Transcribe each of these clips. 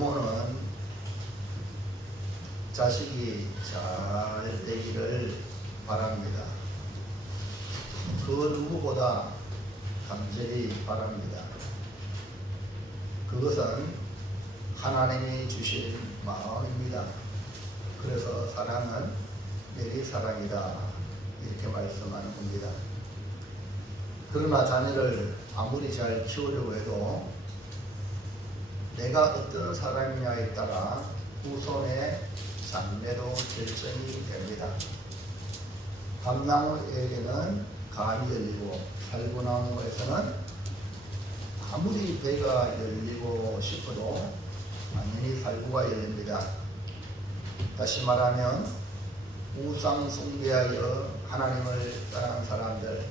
부모는 자식이 잘 되기를 바랍니다. 그 누구보다 간절히 바랍니다. 그것은 하나님이 주신 마음입니다. 그래서 사랑은 내리사랑이다 이렇게 말씀하는 겁니다. 그러나 자녀를 아무리 잘 키우려고 해도 내가 어떤 사람이냐에 따라 후손의 장래도 결정이 됩니다. 감나무에게는 감이 열리고 살구나무에서는 아무리 배가 열리고 싶어도 당연히 살구가 열립니다. 다시 말하면 우상 숭배하여 하나님을 떠난 사람들,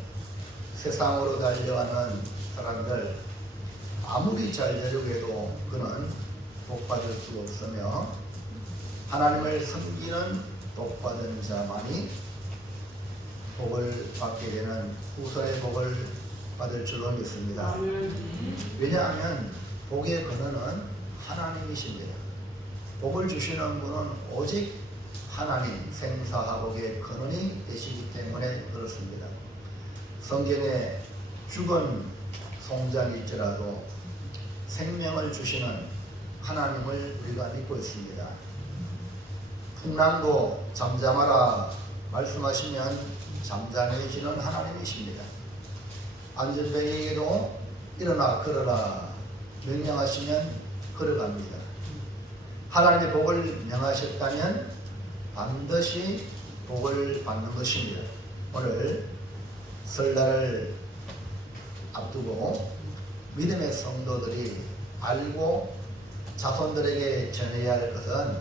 세상으로 달려가는 사람들 아무리 잘 되려고 해도 그는 복받을 수 없으며 하나님을 섬기는 복받은 자만이 복을 받게 되는 후손의 복을 받을 줄로 믿습니다. 왜냐하면 복의 근원은 하나님이십니다. 복을 주시는 분은 오직 하나님 생사화복의 근원이 되시기 때문에 그렇습니다. 성경에 죽은 송장일지라도 생명을 주시는 하나님을 우리가 믿고 있습니다. 풍랑도 잠잠하라 말씀하시면 잠잠해지는 하나님이십니다. 안전뱅이에게도 일어나 걸어라 명령하시면 걸어갑니다. 하나님의 복을 명하셨다면 반드시 복을 받는 것입니다. 오늘 설날을 앞두고 믿음의 성도들이 알고 자손들에게 전해야 할 것은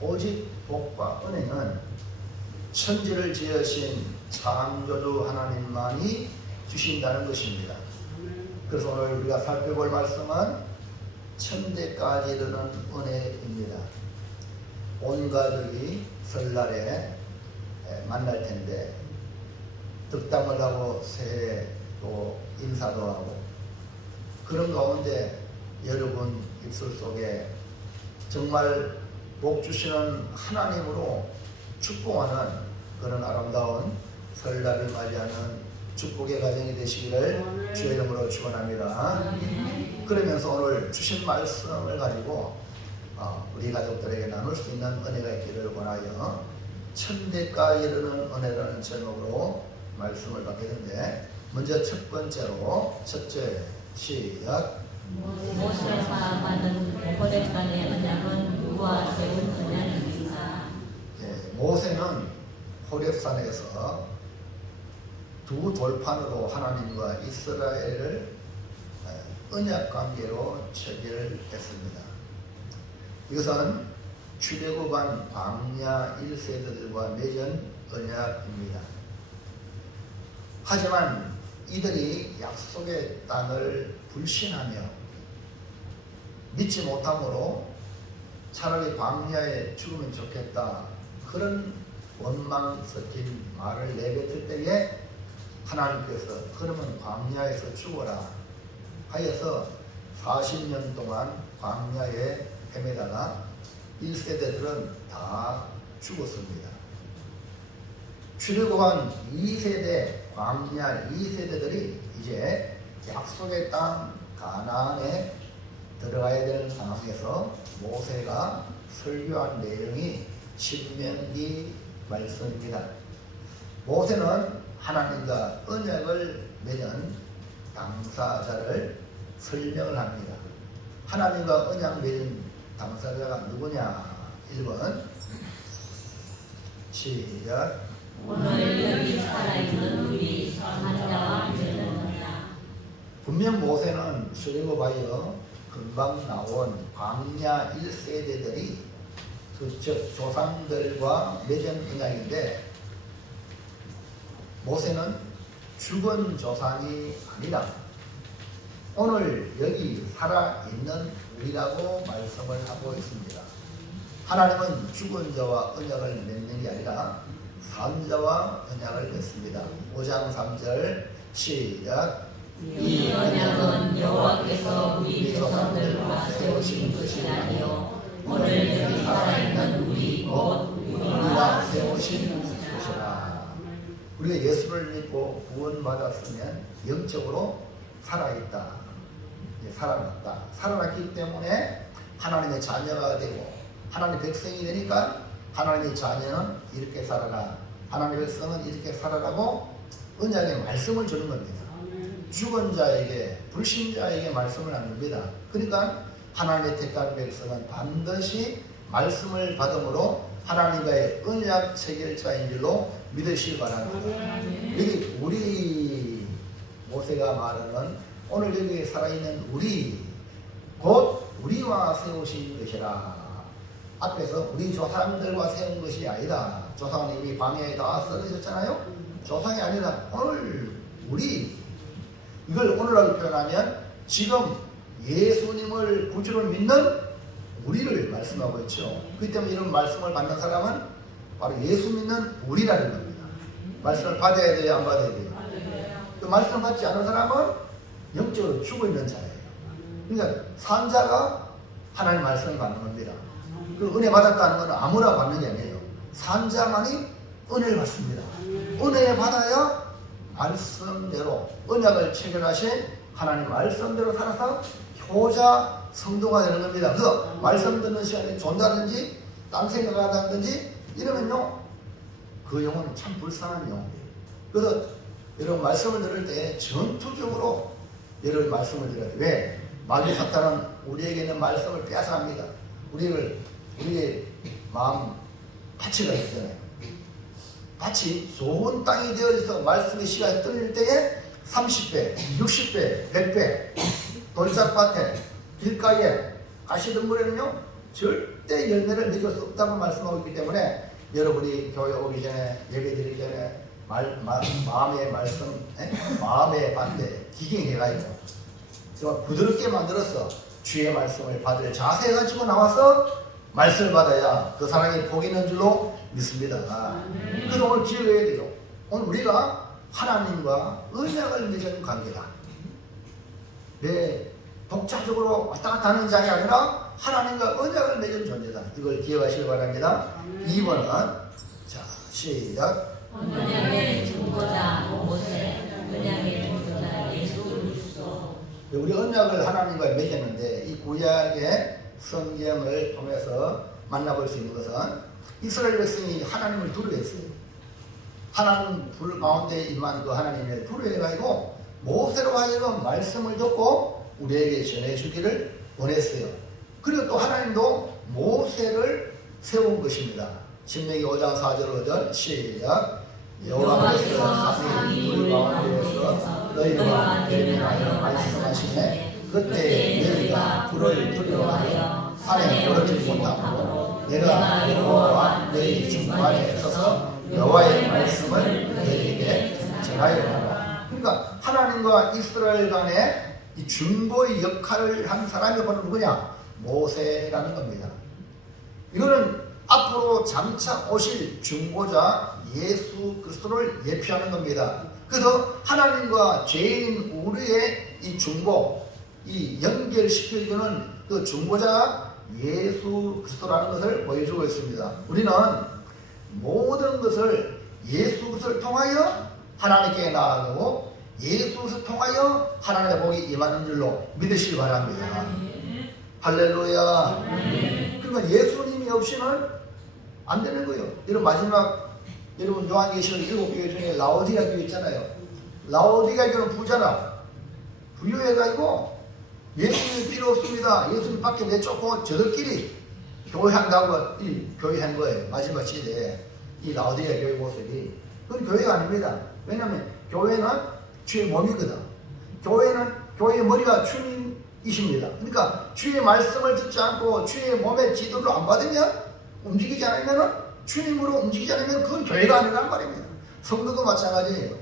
오직 복과 은혜는 천지를 지으신 창조주 하나님만이 주신다는 것입니다. 그래서 오늘 우리가 살펴볼 말씀은 천대까지 이르는 은혜입니다. 온 가족이 설날에 만날 텐데 득담을 하고 새해도 인사도 하고 그런 가운데 여러분 입술 속에 정말 복 주시는 하나님으로 축복하는 그런 아름다운 설날을 맞이하는 축복의 가정이 되시기를 주의 이름으로 축원합니다. 그러면서 오늘 주신 말씀을 가지고 우리 가족들에게 나눌 수 있는 은혜가 있기를 원하여 천대가 이르는 은혜라는 제목으로 말씀을 받게 되는데 먼저 첫 번째로 첫째 시작. 모세가 받은 호렙산의 언약은 누구와 세운 언약입니까? 모세는 호렙산에서 두 돌판으로 하나님과 이스라엘을 언약 관계로 체결했습니다. 이것은 출애굽한 광야 1세대들과 맺은 언약입니다. 하지만 이들이 약속의 땅을 불신하며 믿지 못함으로 차라리 광야에 죽으면 좋겠다 그런 원망 섞인 말을 내뱉을 때에 하나님께서 그러면 광야에서 죽어라 하여서 40년 동안 광야에 헤매다가 1세대들은 다 죽었습니다. 출애굽한 2세대 광야 2세대들이 이제 약속의 땅 가나안에 들어가야 되는 상황에서 모세가 설교한 내용이 신명기 말씀입니다. 모세는 하나님과 언약을 맺은 당사자를 설명을 합니다. 하나님과 언약 맺은 당사자가 누구냐? 1번 시작. 오늘 여기 살아있는 우리 선자와 맺은 언약. 분명 모세는 출애굽하여 금방 나온 광야 1세대들이 즉 조상들과 맺은 언약인데 모세는 죽은 조상이 아니라 오늘 여기 살아있는 우리라고 말씀을 하고 있습니다. 하나님은 죽은 자와 언약을 맺는 게 아니라 산 자와 언약을 맺습니다. 5장 3절 시작. 이 언약은 여호와께서 우리 조상들과 세우신 것이라니요 오늘 여기 살아있는 우리 곧 우리와 세우신 것이라. 우리가 예수를 믿고 구원받았으면 영적으로 살아있다. 살아났다. 살아났기 때문에 하나님의 자녀가 되고 하나님의 백성이 되니까 하나님의 자녀는 이렇게 살아라. 하나님의 백성은 이렇게 살아라고 언약의 말씀을 주는 겁니다. 죽은 자에게 불신자에게 말씀을 안 줍니다. 그러니까 하나님의 택한 백성은 반드시 말씀을 받음으로 하나님과의 언약 체결자인 줄로 믿으시기 바랍니다. 여기 우리 모세가 말하는 오늘 여기 살아있는 우리 곧 우리와 세우신 것이라. 앞에서 우리 조상들과 세운 것이 아니다. 조상은 이미 방해에 다 쓰러졌잖아요. 조상이 아니라 오늘 우리, 이걸 오늘날로 표현하면 지금 예수님을 구주로 믿는 우리를 말씀하고 있죠. 그렇기 때문에 이런 말씀을 받는 사람은 바로 예수 믿는 우리라는 겁니다. 말씀을 받아야 돼요, 안 받아야 돼요? 그 말씀 받지 않은 사람은 영적으로 죽어 있는 자예요. 그러니까 산 자가 하나님 말씀을 받는 겁니다. 그 은혜 받았다는 건 아무나 받는 게 아니에요. 산 자만이 은혜를 받습니다. 은혜 받아야 말씀대로 언약을 체결하신 하나님 말씀대로 살아서 효자 성도가 되는 겁니다. 그래서 말씀 듣는 시간에 존다든지 딴 생각한다든지 이러면요 그 영혼은 참 불쌍한 영혼이에요. 그래서 여러분 말씀을 들을 때 전투적으로 여러분 말씀을 들어야 돼요. 왜? 마귀 사탄은 우리에게 있는 말씀을 빼앗아갑니다. 우리의 마음 밭이 있잖아요. 밭이 좋은 땅이 되어져서 말씀의 씨가 떨릴 때에 30배, 60배, 100배 돌짝밭에 길가에 가시덤불에는요 절대 열매를 맺을 수 없다고 말씀하고 있기 때문에 여러분이 교회 오기 전에 예배 드리기 전에 마음의 말씀, 마음의 밭에 기경해가지고 정말 부드럽게 만들어서 주의 말씀을 받을 자세 가지고 나와서 말씀을 받아야 그 사람이 복이 있는 줄로 믿습니다. 그래서 오늘 기억해야 돼요. 오늘 우리가 하나님과 언약을 맺은 관계다. 내 독자적으로 왔다 갔다 하는 자가 아니라 하나님과 언약을 맺은 존재다. 이걸 기억하시기 바랍니다. 2번은 자 시작. 언약의 중보자 모세, 언약의 중보자 예수 그리스도. 우리 언약을 하나님과 맺었는데 이 구약의 성경을 통해서 만나볼 수 있는 것은 이스라엘 백성이 하나님을 두려워했어요. 하나님 불 가운데 임한 그 하나님을 두려워해가지고 모세로 하여금 말씀을 듣고 우리에게 전해주기를 원했어요. 그리고 또 하나님도 모세를 세운 것입니다. 신명기 5장 4절 5절 시작. 여호와께서 산이 불 가운데에서 너희와 대면하여 말씀하시네. 그때 너희가 불을 두려워하여 산에 오르지 못하므로 내가 여호와 너희 중간에 서서 여호와의 말씀을 너희에게 전하였노라. 그러니까 하나님과 이스라엘 간에 이 중보의 역할을 한 사람이 바로 누구냐? 모세라는 겁니다. 이거는 앞으로 장차 오실 중보자 예수 그리스도를 예표하는 겁니다. 그래서 하나님과 죄인 우리의 이 중보, 이 연결시켜주는 그 중보자 예수 그리스도라는 것을 보여주고 있습니다. 우리는 모든 것을 예수 그리스도를 통하여 하나님께 나아가고 예수 그리스도를 통하여 하나님의 복이 임하는 줄로 믿으시기 바랍니다. 할렐루야. 그러면 예수님이 없이는 안 되는 거예요. 이런 마지막 여러분 요한계시록 7교회 중에 라오디가 교회 있잖아요. 라오디가 교회는 부자라. 부유해가지고 예수님이 필요 없습니다. 예수님 밖에 내쫓고 저들끼리 교회한다고 교회한 거예요. 마지막 시대에 이 라오디가 교회 모습이. 그건 교회가 아닙니다. 왜냐하면 교회는 주의 몸이거든. 교회의 머리가 주님이십니다. 그러니까 주의 말씀을 듣지 않고 주의 몸의 지도를 안 받으면 움직이지 않으면 주님으로 움직이지 않으면 그건 교회가 아니란 말입니다. 성도도 마찬가지예요.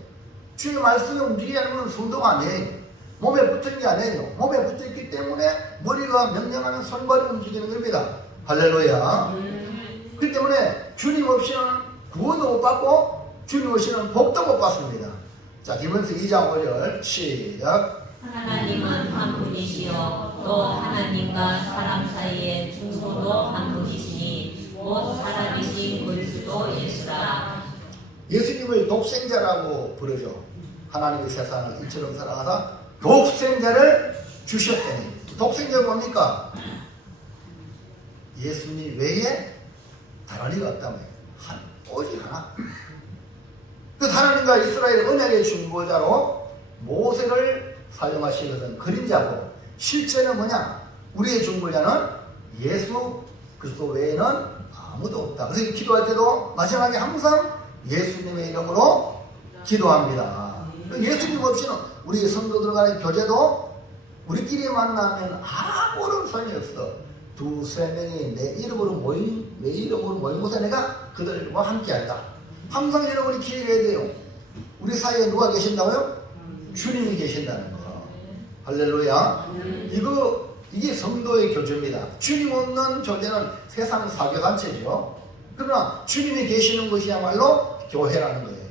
주의 말씀에 움직이지 않으면 성도가 아니에요. 몸에 붙은 게 아니에요. 몸에 붙어있기 때문에 머리가 명령하는 손발이 움직이는 겁니다. 할렐루야. 그렇기 때문에 주님 없이는 구원도 못 받고 주님 없이는 복도 못 받습니다. 자, 디모데서 2장 5절 시작. 하나님은 한 분이시요 또 하나님과 사람 사이의 중보도 한 분이시니 곧 살아계신 그리스도 예수라. 예수님을 독생자라고 부르죠. 하나님이 세상을 이처럼 사랑하사 독생자를 주셨더니. 독생자가 뭡니까? 예수님 외에 다른 이가 없다며. 오직 하나. 그 하나님과 이스라엘 언약의 중보자로 모세를 사용하신 것은 그림자고, 실제는 뭐냐? 우리의 중보자는 예수 그리스도 외에는 아무도 없다. 그래서 기도할 때도 마지막에 항상 예수님의 이름으로 기도합니다. 예수님 없이는 우리 성도들 간의 교제도 우리끼리 만나면 아무런 소용이 없어. 두세 명이 내 이름으로 모인 곳에 내가 그들과 함께한다. 항상 여러분이 기억해야 돼요. 우리 사이에 누가 계신다고요? 주님이 계신다는 거. 할렐루야. 이게 성도의 교제입니다. 주님 없는 교제는 세상 사교단체죠. 그러나 주님이 계시는 것이야말로 교회라는 거예요.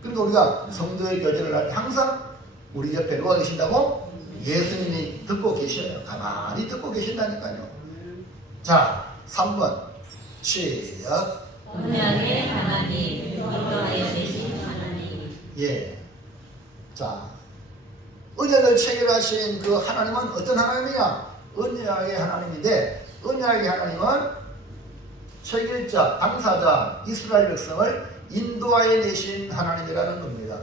그러니까 우리가 성도의 교제를 할 때 항상 우리 옆에 누가 계신다고? 예수님이 듣고 계셔요. 가만히 듣고 계신다니까요. 자, 3번 시작. 언약의 하나님, 인도하여 계신 하나님. 예. 자, 언약을 체결하신 그 하나님은 어떤 하나님이냐? 언약의 하나님인데, 언약의 하나님은 체결자, 당사자, 이스라엘 백성을 인도하여 내신 하나님이라는 겁니다.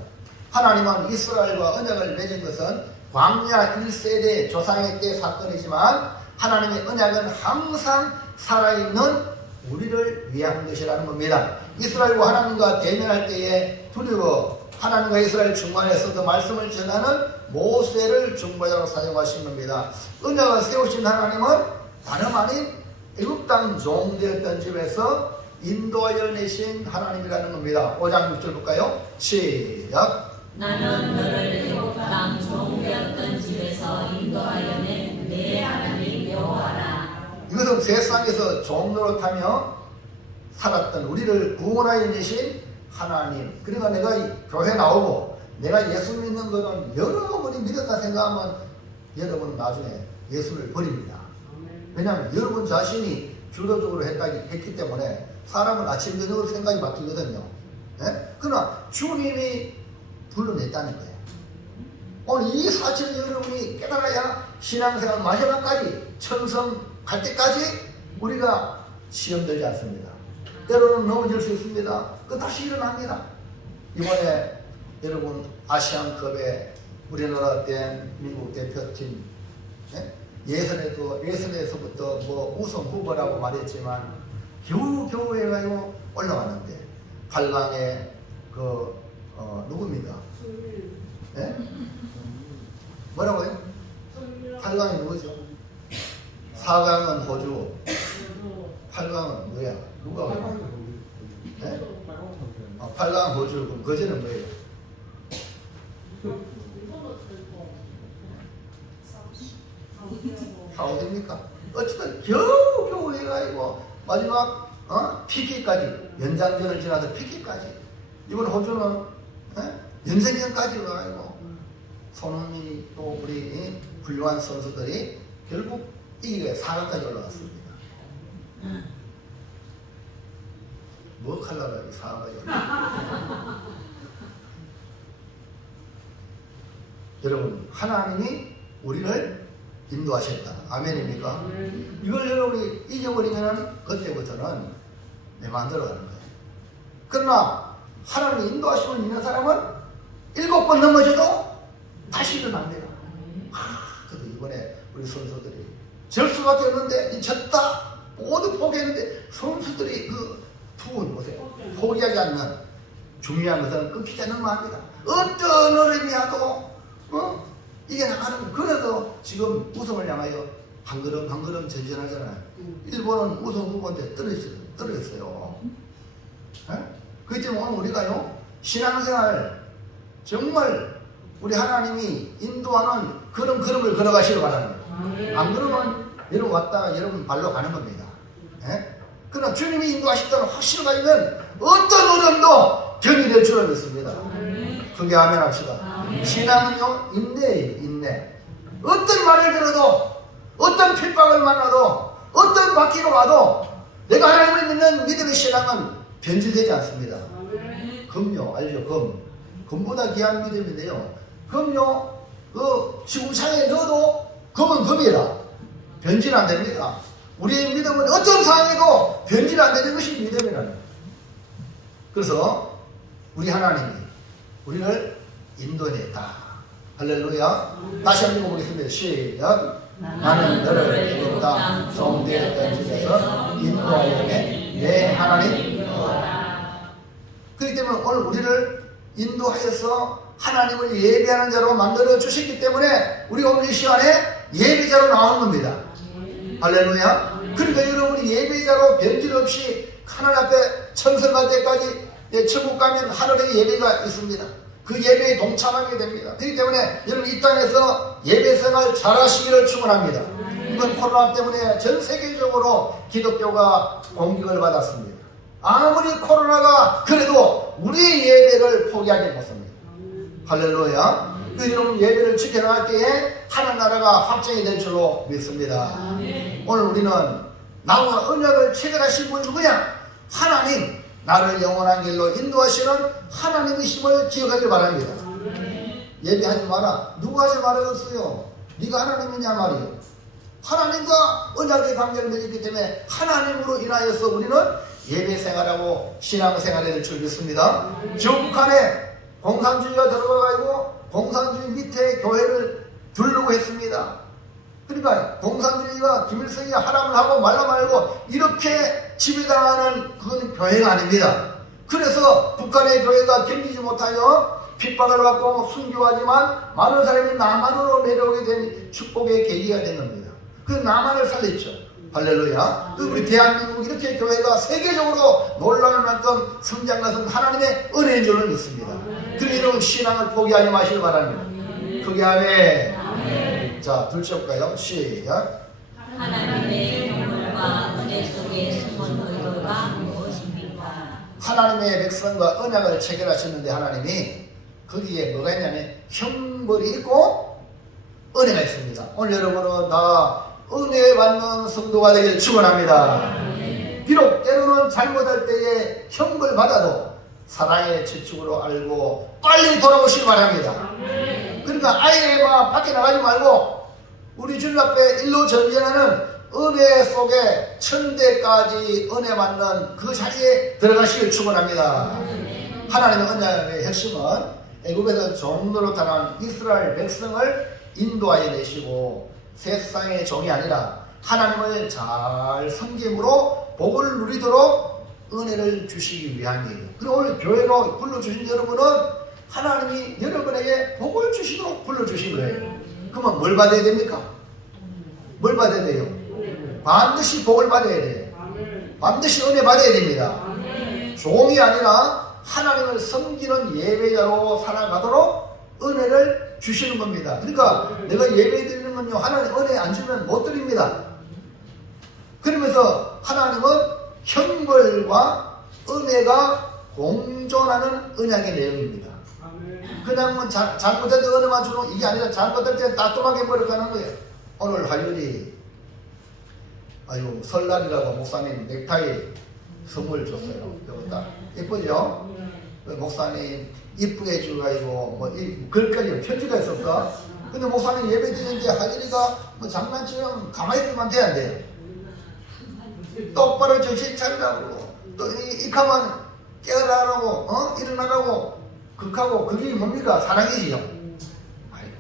하나님은 이스라엘과 언약을 맺은 것은 광야 1세대 조상의 때 사건이지만, 하나님의 언약은 항상 살아있는 우리를 위한 것이라는 겁니다. 이스라엘과 하나님과 대면할 때에 두려워 하나님과 이스라엘 중간에서도 말씀을 전하는 모세를 중보자로 사용하신 겁니다. 언약을 세우신 하나님은 다름 아닌 애굽 땅 종되었던 집에서 인도하여 내신 하나님이라는 겁니다. 5장 6절 볼까요? 시작. 나는 너를 애굽 땅 종되었던 집에서 인도하여 낸 내 하나님 여호와라. 이것은 세상에서 종노릇하며 살았던 우리를 구원하여 내신 하나님. 그러니까 내가 이 교회 나오고 내가 예수 믿는 것은 여러분이 믿었다 생각하면 여러분은 나중에 예수를 버립니다. 왜냐하면 여러분 자신이 주도적으로 했기 때문에 사람은 아침 저녁으로 생각이 바뀌거든요. 예? 그러나 주님이 불러냈다는 거예요. 오늘 이 사실을 여러분이 깨달아야 신앙생활 마지막까지 천성 갈 때까지 우리가 시험 들지 않습니다. 때로는 넘어질 수 있습니다. 그 다시 일어납니다. 이번에 여러분 아시안컵에 우리나라 미국 대표팀 예선에서부터 뭐 우승 후보라고 말했지만 겨우 해가지고 올라왔는데 8강에 누굽니까? 네? 뭐라고요? 8강이 누구죠? 4강은 호주, 8강은 뭐야? 누가 와요? 네? 8강 호주, 그럼 거제는 뭐예요? 사우디입니까? 어쨌든 겨우 해가지고 마지막 PK까지 연장전을 지나서 PK까지 이번 호주는 연장전까지 와가지고 손흥민 또 우리 훌륭한 선수들이 결국 이기게 4강까지 올라갔습니다. 뭐 하려고 4강까지 올라갔습니다. 여러분 하나님이 우리를 인도하셨다. 아멘입니까? 이걸 여러분이 잊어버리면 그때부터는 내 마음대로 가는 거예요. 그러나 하나님이 인도하심을 믿는 사람은 7번 넘어져도 다시 일어납니다. 그래도 이번에 우리 선수들이 질 수밖에 없는데 졌다 모두 포기했는데 선수들이 그 투혼 보세요. 포기하지 않는 중요한 것은 끊기지 않는 마음이다. 어떤 어려움이 와도 이게 나가는 그래도 지금 우승을 향하여 한 걸음 전진하잖아요. 일본은 우승 후보인데 떨어졌어요. 그렇기 때문에 오늘 우리가요 신앙생활 정말 우리 하나님이 인도하는 그런 걸음을 걸어가시길 바랍니다. 안 그러면 여러분 왔다가 여러분 발로 가는 겁니다. 그러나 주님이 인도하셨다는 확신을 가지면 어떤 어려움도 견디될 줄을 믿습니다. 그게 아멘 합시다. 신앙은요, 인내예요, 인내. 어떤 말을 들어도, 어떤 핍박을 만나도, 어떤 바퀴가 와도 내가 하나님을 믿는 믿음의 신앙은 변질되지 않습니다. 금요, 알죠? 금보다 귀한 믿음인데요. 금요, 그 지구상에 넣어도 금은 금이라 변질 안 됩니다. 우리의 믿음은 어떤 상황에도 변질 안 되는 것이 믿음이라는 거예요. 그래서 우리 하나님이 우리를 인도해냈다. 할렐루야. 다시 한번 읽어보겠습니다. 시작. 나는 너를 애굽 땅 정죄했던 집에서 인도하여 내 하나님 여호와라. 그렇기 때문에 오늘 우리를 인도하여서 하나님을 예배하는 자로 만들어 주셨기 때문에 우리가 오늘 이 시간에 예배자로 나오는 겁니다. 할렐루야. 그러니까 여러분이 예배자로 변질 없이 하나님 앞에 천성할 때까지 천국 가면 하늘의 예배가 있습니다. 그 예배에 동참하게 됩니다. 그렇기 때문에 여러분 이 땅에서 예배 생활 잘 하시기를 축원합니다. 이번 코로나 때문에 전 세계적으로 기독교가 공격을 받았습니다. 아무리 코로나가 그래도 우리 예배를 포기하지 못합니다. 할렐루야. 그 여러분 예배를 지켜나갈 때에 하나님 나라가 확정이 될 줄로 믿습니다. 오늘 우리는 나와 언약을 체결하신 분이 누구냐? 하나님, 나를 영원한 길로 인도하시는 하나님이심을 기억하길 바랍니다. 예배하지 마라. 누구 하지 말았어요? 네가 하나님이냐 말이요. 하나님과 언약의 관계를 맺었기 때문에 하나님으로 인하여서 우리는 예배 생활하고 신앙 생활해야 될 줄 믿습니다. 저 북한에 공산주의가 들어가가지고 공산주의 밑에 교회를 두르고 했습니다. 그러니까 공산주의가 김일성이 하라면 하고 말라 말고 이렇게 지배당하는 그건 교회가 아닙니다. 그래서 북한의 교회가 견디지 못하여 핍박을 받고 순교하지만 많은 사람이 남한으로 내려오게 된 축복의 계기가 된 겁니다. 그 남한을 살렸죠. 할렐루야. 우리 대한민국 이렇게 교회가 세계적으로 놀라울 만큼 성장한 것은 하나님의 은혜인 줄로 믿습니다. 그러니 여러분 신앙을 포기하지 마시길 바랍니다. 그게 아멘. 자, 둘째 볼까요? 시작. 하나님의 영광과 은혜 속에 숨은 의도가 무엇입니까? 하나님의 백성과 언약을 체결하셨는데 하나님이 거기에 뭐가 있냐면 형벌이 있고 은혜가 있습니다. 오늘 여러분은 다 은혜 받는 성도가 되길 축원합니다. 비록 때로는 잘못할 때에 형벌 받아도 사랑의 지축으로 알고 빨리 돌아오시기 바랍니다. 그러니까 아예 막 밖에 나가지 말고 우리 주님 앞에 일로 전진하는 은혜 속에 천대까지 은혜 받는 그 자리에 들어가시길 축원합니다. 하나님의 언약의 핵심은 애굽에서 종로로 타는 이스라엘 백성을 인도하여 내시고 세상의 종이 아니라 하나님을 잘 섬김으로 복을 누리도록 은혜를 주시기 위함이에요. 그리고 오늘 교회로 불러주신 여러분은 하나님이 여러분에게 복을 주시도록 불러주신 거예요. 그러면 뭘 받아야 됩니까? 뭘 받아야 돼요? 반드시 복을 받아야 돼요. 반드시 은혜 받아야 됩니다. 종이 아니라 하나님을 섬기는 예배자로 살아가도록 은혜를 주시는 겁니다. 그러니까 내가 예배 드리는 건요, 하나님 은혜 안 주면 못 드립니다. 그러면서 하나님은 형벌과 은혜가 공존하는 언약의 내용입니다. 그냥 잘못해도 은혜만 주는 이게 아니라 잘못할 때 따끔하게 버려가는 거예요. 오늘 화요일이 설날이라고 목사님 넥타이 선물 줬어요. 이거 딱 예쁘죠? 목사님 이쁘게 해주가지고 글까지 편지가 있었어. 근데 목사님 예배 드리는데 하율이가 장난치면 가만히 있으면 돼야 돼요. 똑바로 정신 차리라고 또 이카만 깨어나라고 일어나라고 극하고 그게 뭡니까? 사랑이지요. 아이고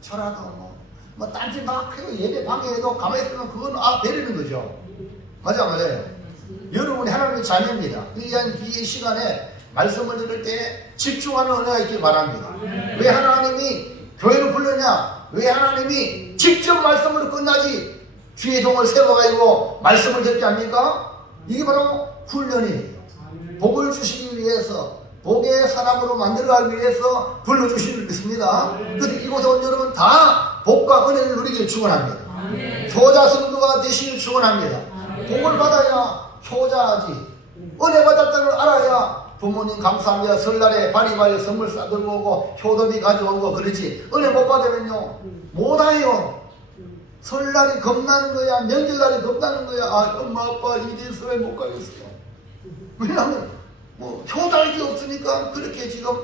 철하도 딴짓 막 해도 예배 방해해도 가만히 있으면 그건 베리는 거죠. 맞아요. 여러분이 하나님의 자녀입니다. 이 시간에 말씀을 들을 때 집중하는 은혜가 있길 바랍니다. 왜 하나님이 교회를 불렀냐? 왜 하나님이 직접 말씀으로 끝나지 뒤에 종을 세워가지고 말씀을 듣게 합니까? 이게 바로 훈련이에요. 복을 주시기 위해서 복의 사람으로 만들어가기 위해서 불러주신 줄 믿습니다. 그래서 이곳에 온 여러분 다 복과 은혜를 누리길 축원합니다. 효자 성도가 되시길 축원합니다. 복을 받아야 효자하지, 은혜 받았다는 걸 알아야 부모님 감사합니다. 설날에 바리바리 선물 싸들고 오고 효도비 가져오고 그러지. 은혜 못 받으면요 못와요. 설날이 겁나는 거야. 명절날이 겁나는 거야. 아 엄마 아빠 이래서 못 가겠어요. 왜냐하면 뭐 효도할 게 없으니까 그렇게 지금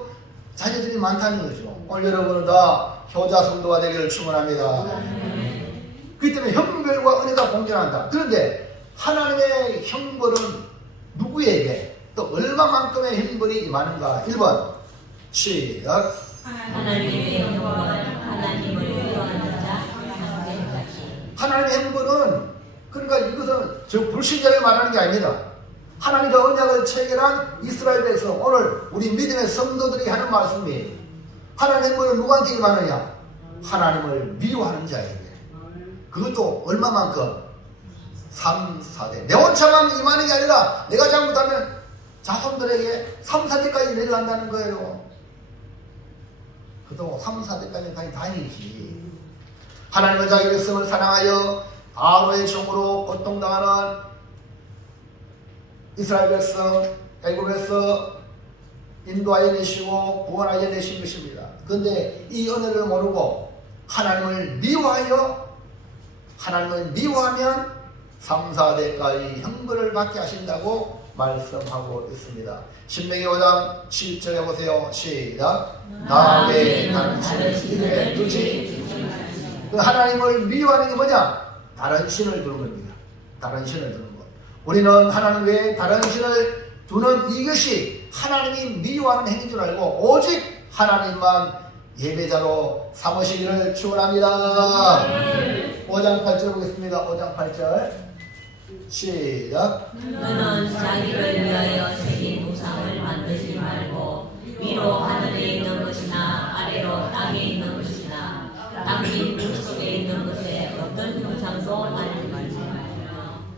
자녀들이 많다는 거죠. 오늘 여러분은 다 효자 성도가 되기를 축원합니다. 그렇기 때문에 형벌과 은혜가 공존한다. 그런데 하나님의 형벌은 누구에게 또 얼마만큼의 형벌이 임하는가? 1번 시작. 하나님의 영광은 하나님을 위하는 자. 하나님의 형벌은 그러니까 이것은 저 불신자를 말하는 게 아닙니다. 하나님과 언약을 체결한 이스라엘 백성, 오늘 우리 믿음의 성도들이 하는 말씀이 하나님의 형벌은 누구한테 임하느냐? 하나님을 미워하는 자에게. 그것도 얼마만큼? 3, 4대. 내 혼자만 임하는 게 아니라 내가 잘못하면 자손들에게 3, 4대까지 내려간다는 거예요. 그도 3, 4대까지 다행이지. 하나님은 자기 백성을 사랑하여 바로의 종으로 고통당하는 이스라엘 백성 애굽에서 인도하여 내시고 구원하여 내신 것입니다. 그런데 이 은혜를 모르고 하나님을 미워하면 3, 4대까지 형벌을 받게 하신다고 말씀하고 있습니다. 신명기 5장 7절에 보세요. 시작. 나 외에 다른 신을 이들에 두지. 그 하나님을 미워하는 게 뭐냐? 다른 신을 두는 겁니다. 다른 신을 두는 것. 우리는 하나님 외에 다른 신을 두는 이것이 하나님이 미워하는 행위인 줄 알고 오직 하나님만 예배자로 삼으시기를 축원합니다. 5장 8절 보겠습니다. 5장 8절 시작. 너는 자기를 위하여 새긴 우상을 만들지 말고 위로 하늘에 있는 것이나 아래로 땅에 있는 것이나 담긴 물 속에 있는 것에 어떤 형상도 만들지 말고.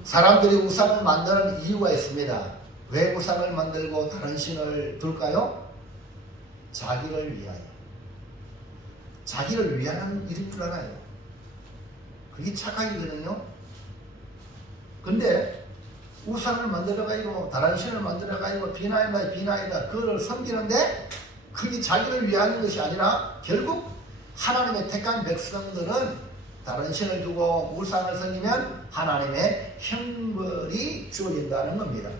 사람들이 우상을 만드는 이유가 있습니다. 왜 우상을 만들고 다른 신을 둘까요? 자기를 위하여. 자기를 위하는 일일 줄 알아요. 그게 착각이거든요. 근데 우상을 만들어가지고 다른 신을 만들어가지고 비나이다 그거를 섬기는데 그게 자기를 위하는 것이 아니라 결국 하나님의 택한 백성들은 다른 신을 두고 우상을 섬기면 하나님의 형벌이 주어진다는 겁니다.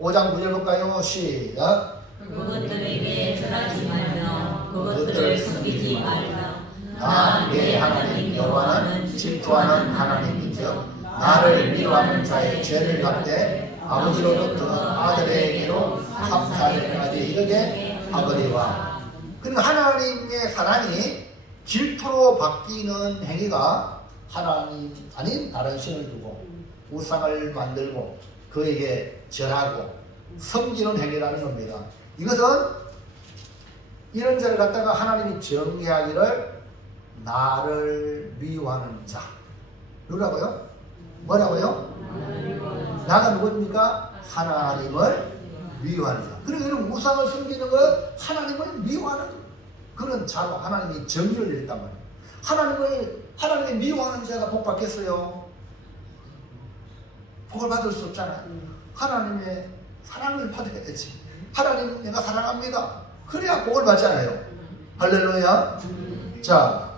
5장 9절 볼까요? 시작. 그것들에게 절하지 말며 그것들을 섬기지 말며 나 내 하나님 여호와는 질투하는 하나님이며 나를 미워하는 자의 죄를 갚되 아버지로부터 아들에게로 3, 4대까지 이르게 하거니와. 그러니까 하나님의 사랑이 질투로 바뀌는 행위가 하나님 아닌 다른 신을 두고 우상을 만들고 그에게 절하고 섬기는 행위라는 겁니다. 이것은 이런 자를 갖다가 하나님이 정의하기를 나를 미워하는 자. 누구라고요? 뭐라고요? 나가 누구입니까? 하나님을 미워하는 자. 그러니까 이런 우상을 섬기는 것 하나님을 미워하는 그런 자로 하나님이 정의를 내렸단 말이에요. 하나님을 미워하는 자가 복 받겠어요? 복을 받을 수 없잖아요. 하나님의 사랑을 받아야지. 하나님 내가 사랑합니다. 그래야 복을 받잖아요. 할렐루야. 자,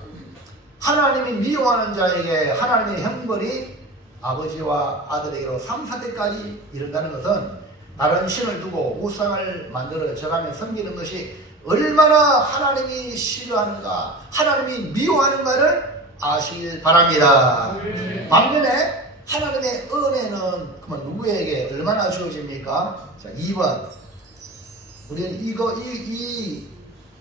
하나님이 미워하는 자에게 하나님의 형벌이 아버지와 아들에게로 3, 4대까지 이른다는 것은 다른 신을 두고 우상을 만들어 절하며 섬기는 것이 얼마나 하나님이 싫어하는가, 하나님이 미워하는가를 아시길 바랍니다. 반면에 하나님의 은혜는 그러면 누구에게 얼마나 주어집니까? 자, 2번. 우리는 이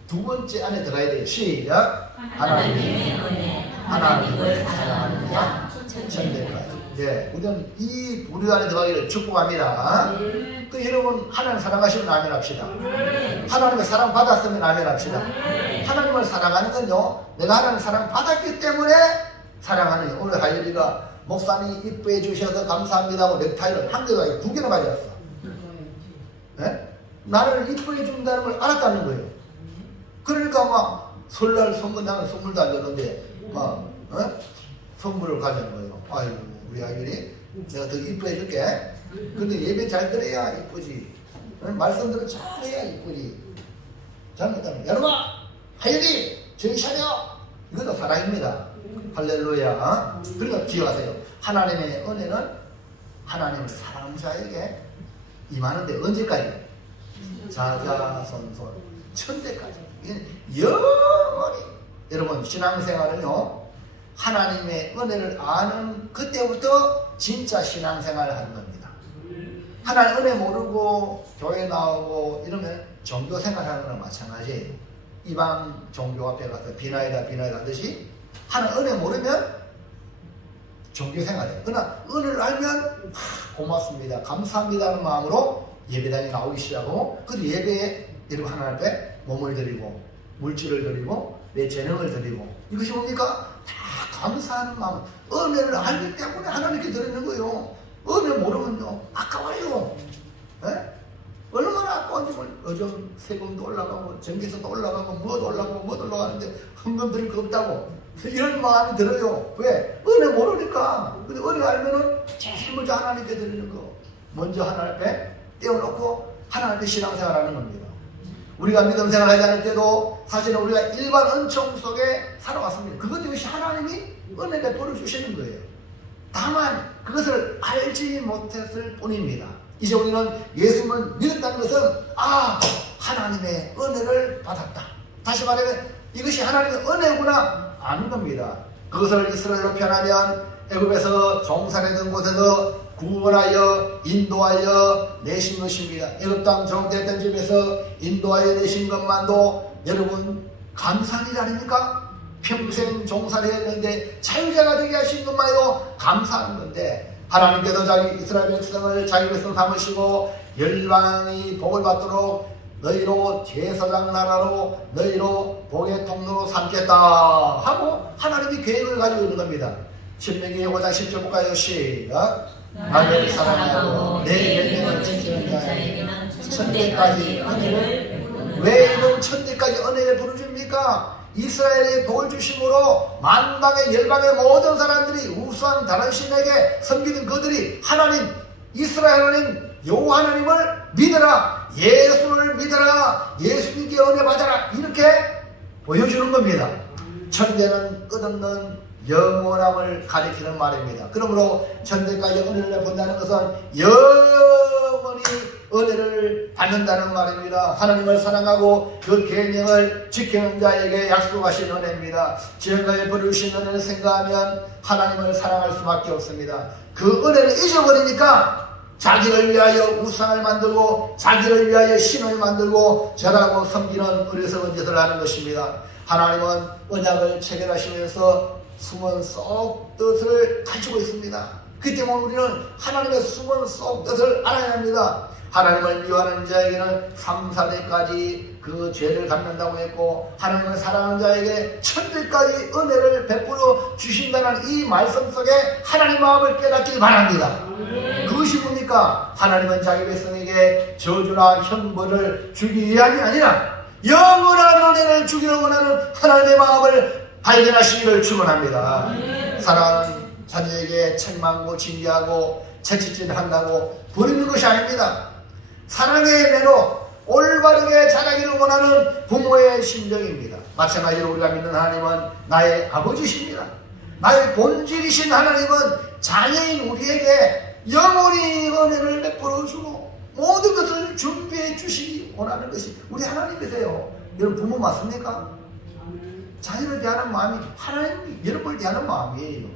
두 번째 안에 들어가야 돼요. 시작. 하나님의 은혜 하나님을 사랑하는 자 천대까지. 네, 우리는 이 부류 안에 들어가기를 축복합니다. 그 여러분 하나님 사랑하시면 아멘 합시다. 하나님의 사랑 받았으면 아멘 합시다. 하나님을 사랑하는 건요, 내가 하나님 사랑 받았기 때문에 사랑하는 거예요. 오늘 하율이가 목사님 이뻐해 주셔서 감사합니다 하고 넥타이를 한 개도 아니고 2개나 가져왔어. 네? 나를 이뻐해 준다는 걸 알았다는 거예요. 그러니까 막 설날 선물 나는 선물도 안 줬는데 막 선물을 가져온 거예요. 아이고 우리 아들이 내가 더 이뻐해 줄게. 근데 예배 잘 드려야 이쁘지. 말씀대로 잘해야 이쁘지. 잘못하면 여러분아 하율이 정신 차려. 이것도 사랑입니다. 할렐루야. 그러니까 기억하세요. 하나님의 은혜는 하나님을 사랑하는 자에게 임하는데 언제까지? 자자손손 천대까지. 영원히. 여러분 신앙생활은요 하나님의 은혜를 아는 그때부터 진짜 신앙생활을 하는 겁니다. 하나님 은혜 모르고 교회 나오고 이러면 종교생활 하는 거랑 마찬가지예요. 이방 종교 앞에 가서 비나이다 하듯이 하나님 은혜 모르면 종교생활이에요. 그러나 은혜를 알면 고맙습니다 감사합니다 하는 마음으로 예배당에 나오기 시작하고 그 예배에 여러분 하나님 앞에 몸을 드리고 물질을 드리고 내 재능을 드리고 이것이 뭡니까? 다 감사하는 마음. 은혜를 알기 때문에 하나님께 드리는 거예요. 은혜 모르면요 아까워요. 에? 얼마나 아까운지 요즘 세금도 올라가고 전기세도 올라가고 뭐도 올라가는데 한 번 드릴 거 없다고 이런 마음이 들어요. 왜? 은혜 모르니까. 근데 은혜 알면은 제일 먼저 하나님께 드리는 거 먼저 하나님 앞에 떼어놓고 하나님 앞에 신앙생활 하는 겁니다. 우리가 믿음 생활하지 않을 때도 사실은 우리가 일반 은총 속에 살아왔습니다. 그것 역시 하나님이 은혜 베풀어 주시는 거예요. 다만 그것을 알지 못했을 뿐입니다. 이제 우리는 예수님을 믿었다는 것은 하나님의 은혜를 받았다. 다시 말하면 이것이 하나님의 은혜구나 아는 겁니다. 그것을 이스라엘로 표현하면 애굽에서 종살이던 곳에서 구원하여 인도하여 내신 것입니다. 애굽 땅 정됐던 집에서 인도하여 내신 것만도 여러분 감사한 일 아닙니까? 평생 종살이했는데 자유자가 되게 하신 것만도 감사한 건데 하나님께서 자기 이스라엘 백성을 자기 백성 삼으시고 열방이 복을 받도록 너희로 제사장 나라로 너희로 복의 통로로 삼겠다 하고 하나님이 계획을 가지고 있는 겁니다. 신명기 5장 10절 볼까요? 시작. 나를 사랑하고 내 명령을 지키는 자에게는 천대까지 은혜를 베푸는. 왜 이런 천대까지 은혜를 베풀어줍니까? 이스라엘의 복을 주심으로 만방의 열방의 모든 사람들이 우수한 다른 신에게 섬기는 그들이 하나님 이스라엘 하나님 여호와 하나님을 믿어라, 예수를 믿어라, 예수님께 은혜 받아라 이렇게 보여주는 겁니다. 천대는 끝없는 영원함을 가리키는 말입니다. 그러므로 천대까지 은혜를 본다는 것은 영원히 은혜를 받는다는 말입니다. 하나님을 사랑하고 그 계명을 지키는 자에게 약속하신 은혜입니다. 지금까지 베푸신 은혜를 생각하면 하나님을 사랑할 수밖에 없습니다. 그 은혜를 잊어버리니까 자기를 위하여 우상을 만들고 자기를 위하여 신을 만들고 절하고 섬기는 어리석은 짓을 하는 것입니다. 하나님은 언약을 체결하시면서 숨은 속 뜻을 가지고 있습니다. 그 때문에 우리는 하나님의 숨은 속 뜻을 알아야 합니다. 하나님을 미워하는 자에게는 3, 4대까지 그 죄를 갚는다고 했고 하나님을 사랑하는 자에게 천대까지 은혜를 베풀어 주신다는 이 말씀 속에 하나님 마음을 깨닫길 바랍니다. 그것이 뭡니까? 하나님은 자기 백성에게 저주나 형벌을 주기 위함이 아니라 영원한 은혜를 주기를 원하는 하나님의 마음을 발견하시기를 축원합니다. 사랑하는 자녀에게 책망하고 징계하고 채찍질한다고 버리는 것이 아닙니다. 사랑의 매로 올바르게 자라기를 원하는 부모의 심정입니다. 마찬가지로 우리가 믿는 하나님은 나의 아버지십니다. 나의 본질이신 하나님은 자녀인 우리에게 영원히 은혜를 베풀어 주고 모든 것을 준비해 주시기 원하는 것이 우리 하나님이세요. 여러분 부모 맞습니까? 자녀를 대하는 마음이 하나님 여러분을 대하는 마음이에요.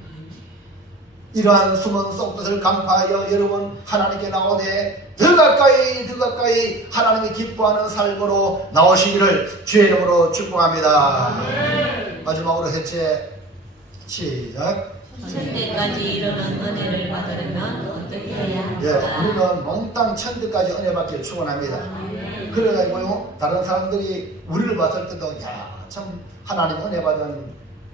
이러한 숨은 속뜻을 간파하여 여러분 하나님께 나오되 더 가까이 하나님이 기뻐하는 삶으로 나오시기를 주의 이름으로 축복합니다. 마지막으로 셋째 시작. 천대까지 이르는 은혜를 받으려면 어떻게 해야 할까? 우리는 몽땅 천대까지 은혜 받기를 축원합니다. 그래가지고요 다른 사람들이 우리를 봤을 때도 참 하나님 은혜 받은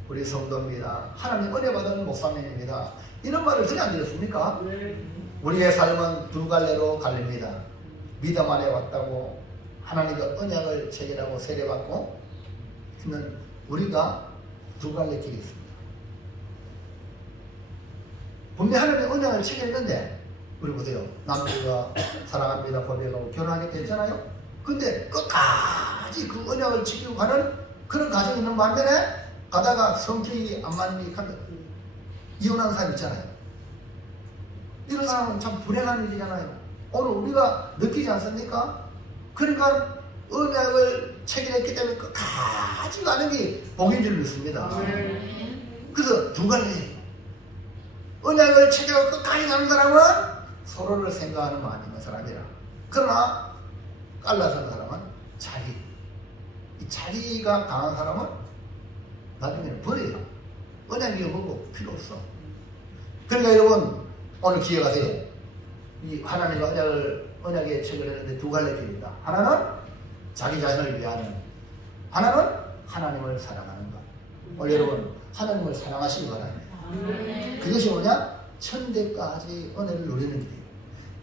우리 성도입니다. 하나님 은혜 받은 목사님입니다. 이런 말을 전혀 안 들었습니까? 우리의 삶은 두 갈래로 갈립니다. 믿음 안에 왔다고 하나님의 언약을 체결하고 세례받고 있는 우리가 두 갈래 길이 있습니다. 분명히 하나님의 언약을 체결했는데 우리 보세요. 남자가 사랑합니다 고백하고 결혼하니까 괜찮아요? 근데 끝까지 그 언약을 지키고 가는 그런 가정이 있는 반면에 가다가 성격이 안 맞으니까 이혼하는 사람 있잖아요. 이런 사람은 참 불행한 일이잖아요. 오늘 우리가 느끼지 않습니까? 그러니까 언약을 체결했기 때문에 끝까지 가는 게 복인 줄 믿습니다. 그래서 두 가지. 언약을 체결하고 끝까지 가는 사람은 서로를 생각하는 마음이 있는 사람이라. 그러나 깔라서는 사람은 자기. 이 자기가 강한 사람은 나중에는 버려요. 언약이 뭐고 필요 없어. 그러니까 여러분 오늘 기억하세요. 이 하나님과 언약에 체결했는데 두 갈래 길입니다. 하나는 자기 자신을 위하는, 하나는 하나님을 사랑하는 것. 오늘 여러분 하나님을 사랑하시기 바랍니다. 그것이 뭐냐? 천대까지 은혜를 누리는 길이에요.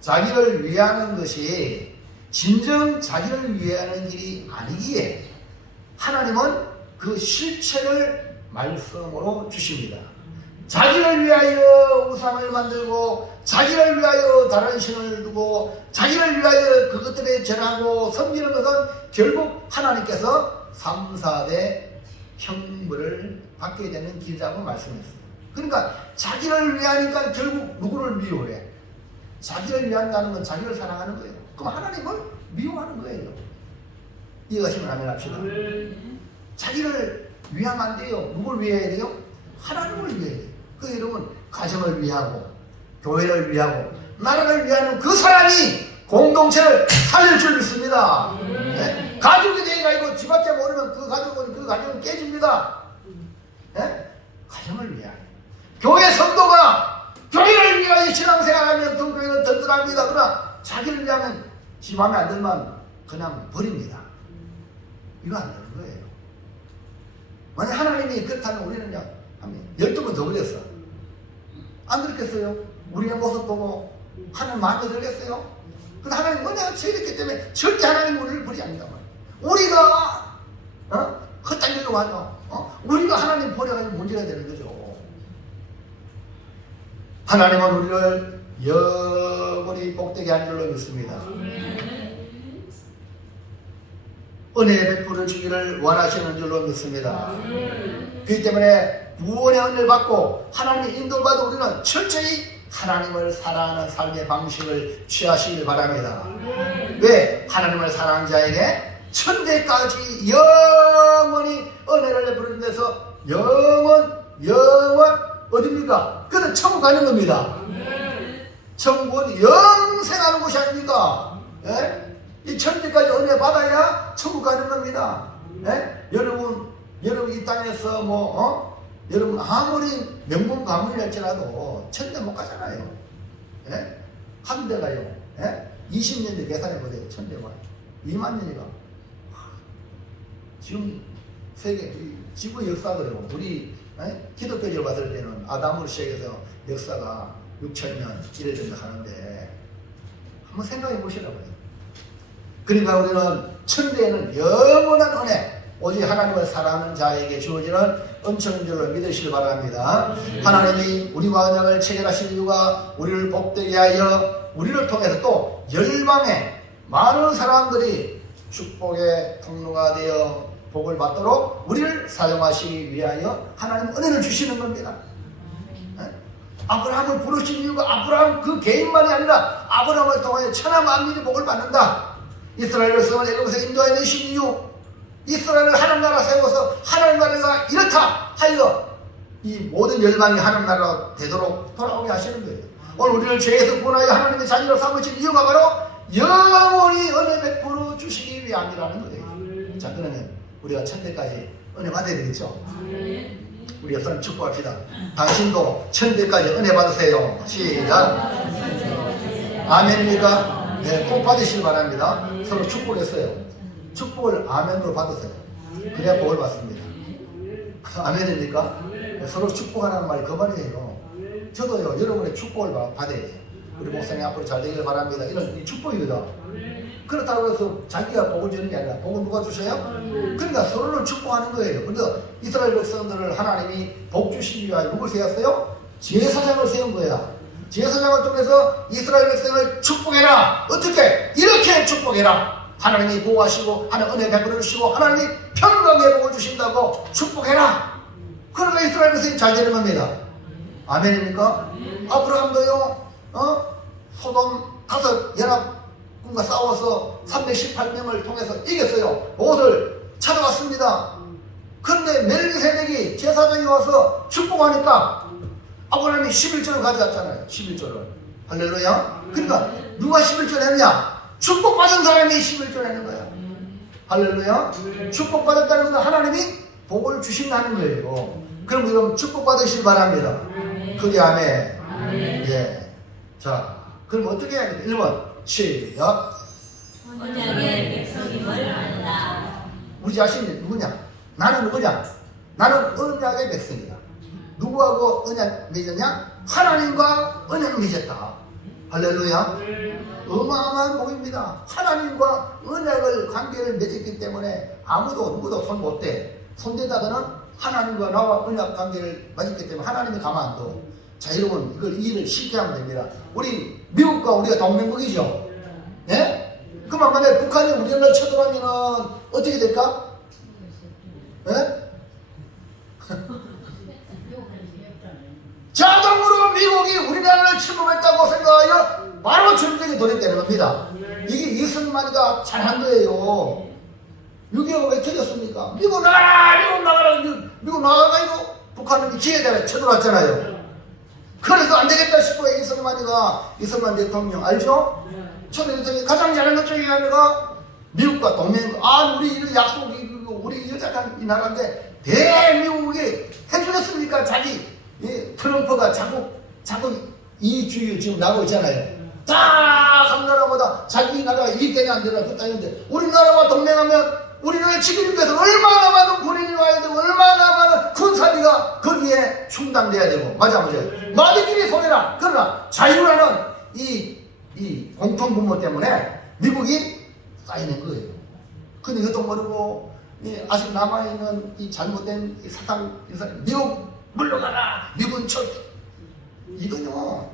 자기를 위하는 것이 진정 자기를 위하는 길이 아니기에 하나님은 그 실체를 말씀으로 주십니다. 자기를 위하여 우상을 만들고 자기를 위하여 다른 신을 두고 자기를 위하여 그것들에 절하고 섬기는 것은 결국 하나님께서 3, 4대 형벌을 받게 되는 길이라고 말씀했습니다. 그러니까 자기를 위하니까 결국 누구를 미워해? 자기를 위한다는 건 자기를 사랑하는 거예요. 그럼 하나님을 미워하는 거예요. 이해가시면 아멘 합시다. 자기를 위하면 안 돼요. 누굴 위해야 돼요? 하나님을 위해야 돼요. 그 여러분 가정을 위하고 교회를 위하고 나라를 위하는 그 사람이 공동체를 살릴 줄 믿습니다. 네? 가족이 되어가지고 집밖에 모르면 그 가정은 깨집니다. 네? 가정을 위하여 교회 성도가 교회를 위하여 신앙생활하면 그 교회는 든든합니다. 그러나 자기를 위하면 지 마음에 안 들면 그냥 버립니다. 이거 안 되는 거예요. 만약 하나님이 그렇다면 우리는요 12번 더 그랬어. 안 그렇겠어요? 우리의 모습 보고 하나님 마음에 들겠어요? 근데 하나님 언약을 체결했기 때문에 절대 하나님 우리를 버리지 않는단 말이에요. 우리가 헛다리로 하죠. 우리가 하나님 버려가지고 문제가 되는 거죠. 하나님은 우리를 영원히 복되게 한 줄로 믿습니다. 은혜의 베풀을 주기를 원하시는 줄로 믿습니다. 그렇기 때문에 구원의 은혜를 받고 하나님의 인도를 받아 우리는 철저히 하나님을 사랑하는 삶의 방식을 취하시길 바랍니다. 왜? 하나님을 사랑하는 자에게 천대까지 영원히 은혜를 베푸는 데서 영원 어딥니까? 그것은 천국 가는 겁니다. 천국은 영생하는 곳이 아닙니까? 예? 이 천대까지 은혜 받아야 천국 가는 겁니다. 예? 여러분 이 땅에서 여러분 아무리 명문 가문이 할지라도 천대 못 가잖아요. 예? 한 대가요. 예? 20년 뒤 계산해 보세요. 천대가 2만 년이가. 지금 세계 지구 역사도요. 우리 기독교적으로 봤을 때는 아담으로 시작해서 역사가 6,000년 이래 된다 하는데 한번 생각해 보시라고요. 그러니까 우리는 천대에는 영원한 은혜, 오직 하나님을 사랑하는 자에게 주어지는 은총인 줄로 믿으시길 바랍니다. 하나님이 우리와 언약을 체결하신 이유가 우리를 복되게 하여 우리를 통해서 또 열방의 많은 사람들이 축복의 통로가 되어 복을 받도록 우리를 사용하시기 위하여 하나님 은혜를 주시는 겁니다. 아브라함을 부르신 이유가 아브라함 그 개인만이 아니라 아브라함을 통하여 천하 만민이 복을 받는다. 이스라엘 백성을 애굽에서 인도하여 내신 이유, 이스라엘을 하나님 나라 세워서 하나님 나라가 이렇다 하여 이 모든 열방이 하나님 나라가 되도록 돌아오게 하시는 거예요. 오늘 우리를 죄에서 구원하여 하나님의 자녀로 삼으신 이유가 바로 영원히 은혜 베풀어 주시기 위함이라는 거예요. 자, 그러면 우리가 천대까지 은혜 받아야 되겠죠? 우리 옆사람 축복합시다. 당신도 천대까지 은혜 받으세요. 시작. 아멘입니까? 네, 꼭 받으시기 바랍니다. 서로 축복했어요. 축복을 아멘으로 받으세요. 그래야 복을 받습니다. 아멘입니까? 네, 서로 축복하라는 말이 그 말이에요. 저도요, 여러분의 축복을 받아야 돼요. 우리 목사님 앞으로 잘 되기를 바랍니다. 이런 축복이거든. 그렇다고 해서 자기가 복을 주는 게 아니라 복은 누가 주셔요? 그러니까 서로를 축복하는 거예요. 그런데 이스라엘 백성들을 하나님이 복 주시기 위하여 누굴 세웠어요? 제사장을 세운 거야. 제사장을 통해서 이스라엘 백성을 축복해라. 어떻게? 이렇게 축복해라. 하나님이 보호하시고 하나님 은혜 베풀어 주시고 하나님이 평강의 복을 주신다고 축복해라. 그러니까 이스라엘 백성이 잘 되는 겁니다. 아멘입니까? 아브라함도요, 소돔 5 연합군과 싸워서 318명을 통해서 이겼어요. 롯을 찾아왔습니다. 그런데 멜기세덱이 제사장이 와서 축복하니까 아브라함이 11조를 가져왔잖아요. 11조를. 할렐루야. 그러니까 누가 11조를 했냐? 축복받은 사람이 11조를 하는 거야. 할렐루야. 축복받았다는 건 하나님이 복을 주신다는 거예요. 그럼 여러분 축복받으시기 바랍니다. 그게 아멘. 예. 자, 그럼 어떻게 해야 돼? 1번 시작. 언약의 백성임을 안다. 우리 자신이 누구냐? 나는 누구냐? 나는 언약의 백성이다. 누구하고 언약 맺었냐? 하나님과 언약 맺었다. 할렐루야. 어마어마한 복입니다. 하나님과 언약을 관계를 맺었기 때문에 아무도 누구도 손 못 대. 손대다가는 하나님과 나와 언약 관계를 맺었기 때문에 하나님이 가만 안 둬. 자, 여러분 이걸 일을 쉽게 하면 됩니다. 우리 미국과 우리가 동맹국이죠. 예? 그만 만약에 북한이 우리나라를 쳐들어가면 어떻게 될까? 예? 자동으로 미국이 우리나라를 침범했다고 생각하여 바로 전쟁에 돌입되는 겁니다. 이게 이승만이가 잘한 거예요. 6.25가 왜 터졌습니까? 미국 나가라! 미국 나가라! 미국 나가가지고 북한은 기회대에 쳐들어왔잖아요. 그래서 안 되겠다 싶어 이승만 대통령 알죠? 초대 대통령이 가장 잘한 것 중에 하나가 미국과 동맹, 우리 이 약속이 우리 여자간 이 나라인데 대미국이 해주겠습니까? 자기 트럼프가 자꾸 이주의 지금 나오고 있잖아요. 딱 한 나라보다 자기 나라가 이익되냐 안 되냐 그 따지는데 우리나라와 동맹하면 우리나라를 지키기 위해서 얼마나 많은 군인이 와야 되고 얼마나 많은 군사비가 거기에 충당돼야 되고 맞아 마디끼리 손해라. 그러나 자유라는 이 공통분모 때문에 미국이 쌓이는 거예요. 근데 이것도 모르고 아직 남아있는 이 잘못된 이 사상 미국 물러가라. 미군 철 이건요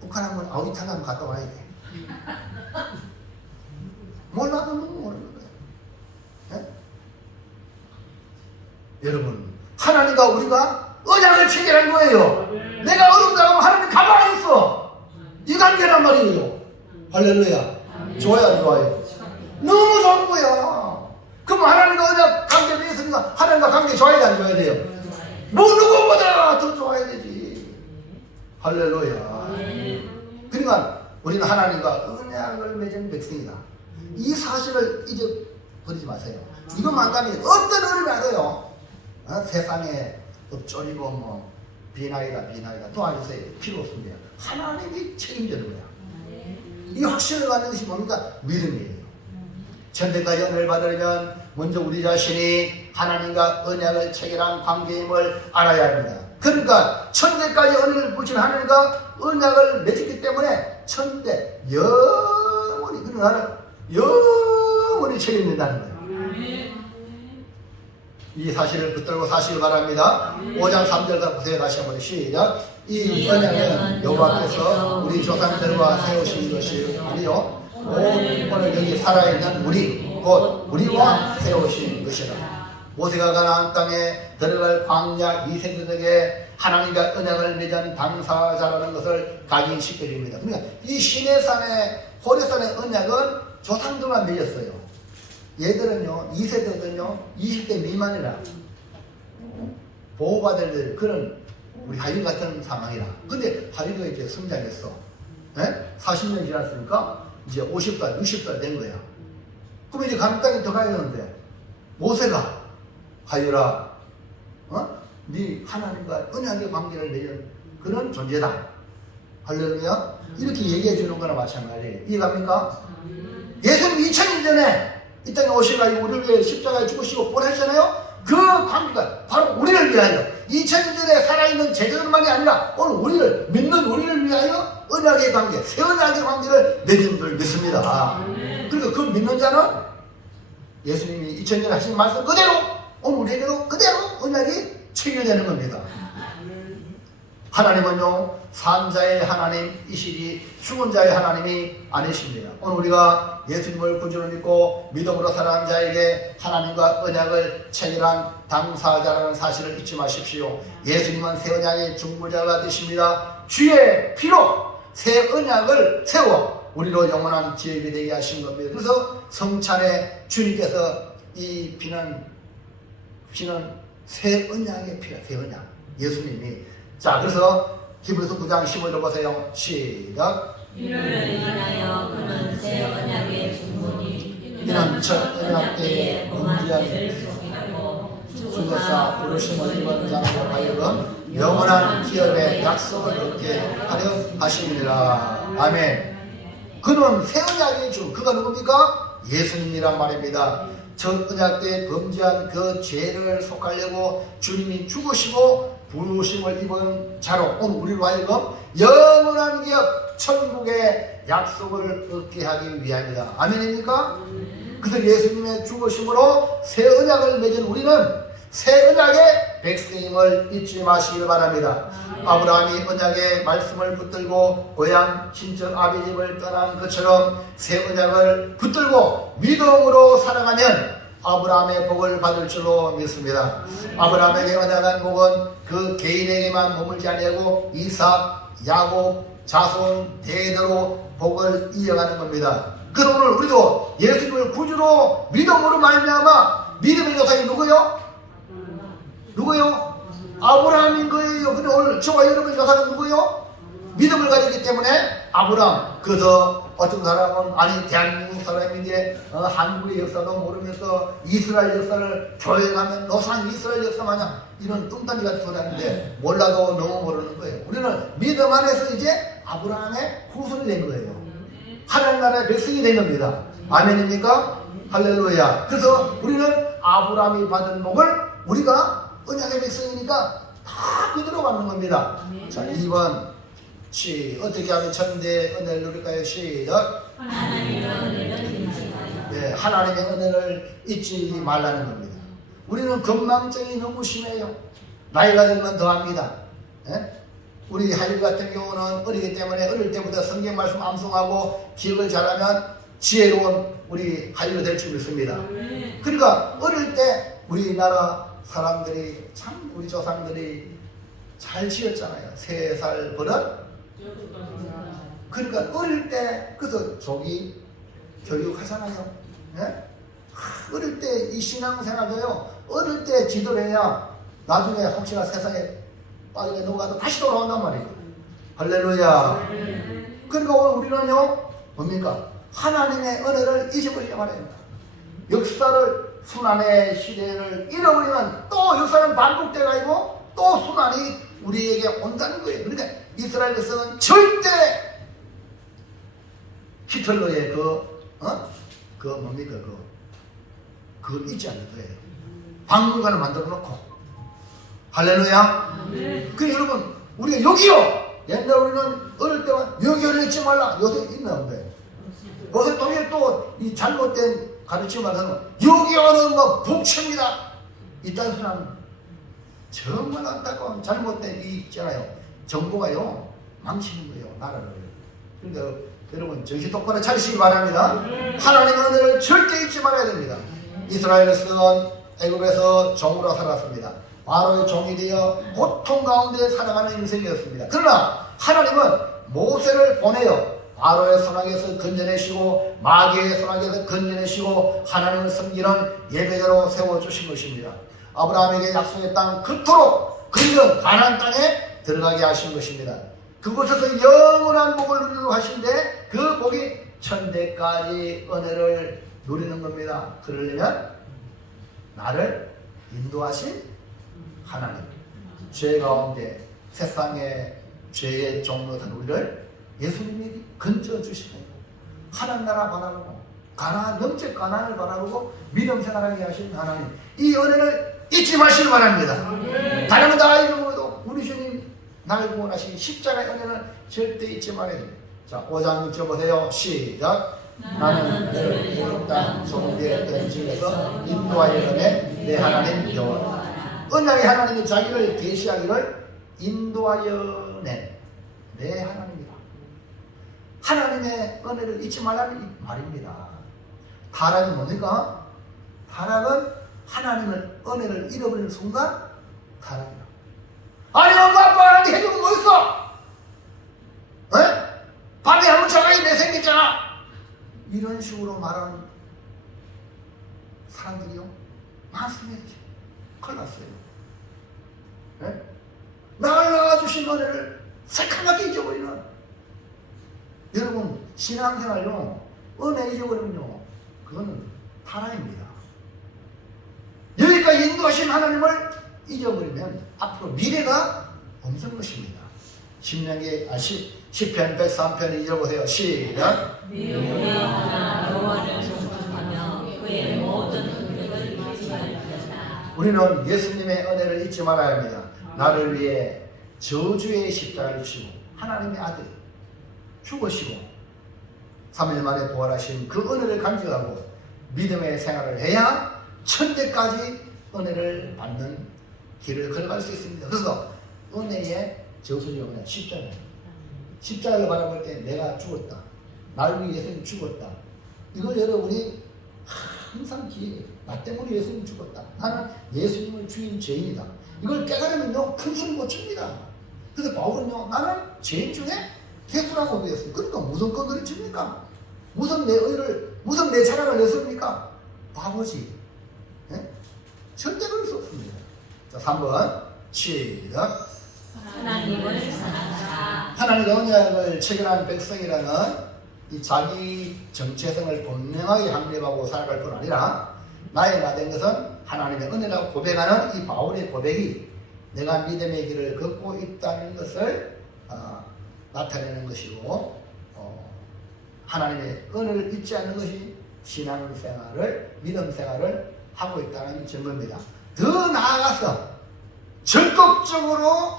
북한 한번 아우이탄 한번 갔다 와야 돼. 몰라도 모르는 거예요. 네? 여러분 하나님과 우리가 언약을 체결한 거예요. 내가 어렵다고 하면 하나님 가만히 있어. 이 관계란 말이에요. 할렐루야. 좋아요 안 좋아요? 너무 좋은 거야. 그럼 하나님과 언약 관계를 했으니까 하나님과 관계 좋아야 돼 안 좋아야 돼요? 뭐 누구보다 더 좋아야 되지. 할렐루야. 그러니까 우리는 하나님과 언약을 맺은 백성이다. 이 사실을 잊어버리지 마세요. 이것만 따면 어떤 어려움이 안 돼요. 세상에 엎조리고 뭐 비나이다 도와주세요. 필요 없습니다. 하나님이 책임지는 거야. 이 확신을 갖는 것이 뭡니까? 믿음이에요. 천대까지 은혜를 받으려면 먼저 우리 자신이 하나님과 언약을 체결한 관계임을 알아야 합니다. 그러니까 천대까지 은혜를 주신 하나님과 언약을 맺었기 때문에 천대 영원히 그런 나는 영원히 책임진다는 거예요. 이 사실을 붙들고 사시길 바랍니다. 5장 3절 보세요. 다시 한번 시작. 이 언약은 여호와께서 우리 조상들과 세우신 것이 아니요 오늘 여기 살아있는 우리 곧 우리와 세우신 것이라. 모세가 가나안 땅에 들어갈 광야 2세대에게 하나님과 언약을 맺은 당사자라는 것을 각인시켜줍니다. 그러니까 이 시내산의 호레산의 언약은 조상들만 맺었어요. 얘들은요 2세대들은요 20대 미만이라 보호받을 그런 우리 하율 같은 상황이라. 근데 하율도 이제 성장했어. 40년 지났으니까 이제 50살 60살 된 거야. 그럼 이제 가나안 땅에 들어가야 되는데 모세가 하율아 네 하나님과 언약의 관계를 맺은 그런 존재다. 할렐루야. 이렇게 얘기해 주는 거나 마찬가지예요. 이해갑니까? 예수님 2000년 전에 이 땅에 오셔가지고 우리를 위해 십자가에 죽으시고 보내셨잖아요. 그 관계가 바로 우리를 위하여 2000년 전에 살아있는 제자들만이 아니라 오늘 우리를 믿는 우리를 위하여 언약의 관계, 새 언약의 관계를 맺은 줄 믿습니다. 그러니까 그 믿는 자는 예수님이 2000년 하신 말씀 그대로 오늘 우리에게도 그대로 언약이 체결되는 겁니다. 하나님은요 산자의 하나님이시지 죽은 자의 하나님이 아니십니다. 오늘 우리가 예수님을 구주로 믿고 믿음으로 살아가는 자에게 하나님과 언약을 체결한 당사자라는 사실을 잊지 마십시오. 예수님은 새 언약의 중보자가 되십니다. 주의 피로 새 언약을 세워 우리로 영원한 지역이 되게 하신 겁니다. 그래서 성찬에 주님께서 이 피는 새 언약의 피야. 새 언약. 예수님이. 자, 그래서 히브리서 9장 15절 보세요. 시작. 이를 인하여 그는 새 언약의 중보니 이는 첫 언약 때에 범죄한 죄를 속이고 주께서 부르심을 입은 자로 하여금 영원한 기업의 약속을 얻게 하려 하십니다. 아멘. 그는 새 언약의 주. 그가 누굽니까? 예수님이란 말입니다. 첫 언약 때 범죄한 그 죄를 속하려고 주님이 죽으시고 부르심을 입은 자로 오늘 우리로 하여금 영원한 기업 천국의 약속을 얻게 하기 위함이다. 아멘입니까? 그래서 예수님의 죽으심으로 새 언약을 맺은 우리는 새 언약의 백성임을 잊지 마시길 바랍니다. 아브라함이 언약의 말씀을 붙들고 고향 친척 아비 집을 떠난 것처럼 새 언약을 붙들고 믿음으로 살아가면 아브라함의 복을 받을 줄로 믿습니다. 아브라함에게 언약한 복은 그 개인에게만 머물지 아니하고 이삭, 야곱, 자손 대대로 복을 이어가는 겁니다. 그래서 오늘 우리도 예수님을 구주로 믿음으로 말미암아 믿음의 조상이 누구요? 누구요? 아브라함인 거예요. 근데 오늘 저와 여러분의 조상은 누구요? 믿음을 가지기 때문에 아브라함. 그래서 어떤 사람은 아니 대한민국 사람인데 한국의 역사도 모르면서 이스라엘 역사를 교회 가면 노상 이스라엘 역사 마냥 이런 뚱딴지 같은 소리 하는데 몰라도 너무 모르는 거예요. 우리는 믿음 안에서 이제 아브라함의 후손이 된 거예요. 하나님 나라의 백성이 된 겁니다. 아멘입니까? 할렐루야. 그래서 우리는 아브라함이 받은 복을 우리가 언약의 백성이니까 다 그대로 받는 겁니다. 자, 2번 어떻게 하면 천대 은혜를 누릴까요? 시작. 하나님의 은혜를 잊지 마라. 네, 하나님의 은혜를 잊지 말라는 겁니다. 우리는 건망증이 너무 심해요. 나이가 들면 더합니다. 네? 우리 하율 같은 경우는 어리기 때문에 어릴 때부터 성경 말씀 암송하고 기억을 잘하면 지혜로운 우리 하율이 될 줄 믿습니다. 그러니까 어릴 때 우리나라 사람들이 참 우리 조상들이 잘 지었잖아요. 3살 버릇. 그러니까 어릴 때 그래서 조기 교육하잖아요. 네? 어릴 때 이 신앙생활도요. 어릴 때 지도를 해야 나중에 혹시나 세상에 빠지게 넘어가도 다시 돌아온단 말이에요. 할렐루야. 그러니까 오늘 우리는요. 뭡니까? 하나님의 은혜를 잊어버리지 말아야 됩니다. 역사를 순환의 시대를 잃어버리면 또 역사는 반복되가 아니고 또 순환이 우리에게 온다는 거예요. 그러니까 이스라엘 백성은 절대 히틀러의 그걸 잊지 않는 거예요. 박물관을 만들어 놓고. 할렐루야. 그 여러분 우리가 여기요. 옛날 우리는 어릴 때만 여기를 잊지 말라. 요새 있나 본데. 요새 또 이 잘못된 가르침을 여기는 뭐 복치입니다. 이딴 소리는 정말 안타까운 잘못된 이 있잖아요. 정부가요 망치는 거예요. 나라를. 그러니까 여러분 정신 똑바로 차리시기 바랍니다. 하나님의 은혜를 절대 잊지 말아야 됩니다. 이스라엘은 애굽에서 종으로 살았습니다. 바로의 종이 되어 고통 가운데 살아가는 인생이었습니다. 그러나 하나님은 모세를 보내어 바로의 손아귀에서 건져내시고 마귀의 손아귀에서 건져내시고 하나님을 섬기는 예배자로 세워주신 것입니다. 아브라함에게 약속의 땅 그토록 그리는 가나안 땅에 들어가게 하신 것입니다. 그곳에서 영원한 복을 누리려고 하신데 그 복이 천대까지 은혜를 누리는 겁니다. 그러려면 나를 인도하신 하나님, 죄 가운데 세상의 죄의 종로된 우리를 예수님이 건져주시는 하나님 나라 바라보고 가나안 영적 가나안을 바라보고 믿음 생활하게 하신 하나님, 이 은혜를 잊지 마시기 바랍니다. 다른 거 다 잊어버려도 우리 주님 나를 구원하신 십자가의 은혜는 절대 잊지 말아야 됩니다. 자, 5장 6절 보세요. 시작. 나는 너를 애굽 땅 소문되어 있던 집에서 인도하여 전에 내 하나님 여호와. 언약의 하나님이 자기를 계시하기를 인도하여 낸 내 하나님이다. 하나님의 은혜를 잊지 말라는 말입니다. 타락은 뭡니까? 타락은 하나님의 은혜를 잃어버리는 순간 타락이다. 아니 엄마 아빠한테 해준 거 뭐 있어? 에? 밤에 한번 자가지 내 생겼잖아. 이런 식으로 말하는 사람들이요 많습니다. 큰일 났어요. 에? 나를 낳아주신 은혜를 새카맣게 잊어버리는, 여러분 신앙생활요 은혜 잊어버리면요 그거는 타락입니다. 여기까지 인도하신 하나님을 잊어버리면 앞으로 미래가 없는 것입니다. 시편 103편 읽어보세요. 시작. 미워하나 여호와를 송축하며 그의 모든 능력을 말씀하였다. 우리는 예수님의 은혜를 잊지 말아야 합니다. 나를 위해 저주의 십자가를 지고 하나님의 아들 죽으시고 3일 만에 부활하신 그 은혜를 간직하고 믿음의 생활을 해야 천대까지 은혜를 받는 길을 걸어갈 수 있습니다. 그래서 은혜의 저수지가 뭐냐? 십자가예요. 십자가를 바라볼 때 내가 죽었다. 나를 위해 예수님 죽었다. 이걸 여러분이 항상 기억해요. 나 때문에 예수님 죽었다. 나는 예수님을 죽인 죄인이다. 이걸 깨달으면요 큰 소리 못 칩니다. 그래서 바울은요 나는 죄인 중에 괴수라고 배웠어요. 그러니까 무슨 건드리 칩니까? 무슨 내 의를, 무슨 내 자랑을 냈습니까? 바보지. 예? 절대 그럴 수 없습니다. 자 3번 시작. 하나님을 사랑하라. 하나님의 언약을 체결한 백성이라는 이 자기 정체성을 분명하게 확립하고 살아갈 뿐 아니라 나의 나 된 것은 하나님의 은혜라고 고백하는 이 바울의 고백이 내가 믿음의 길을 걷고 있다는 것을 나타내는 것이고 하나님의 은혜를 잊지 않는 것이 신앙생활을, 믿음생활을 하고 있다는 증거입니다. 더 나아가서 적극적으로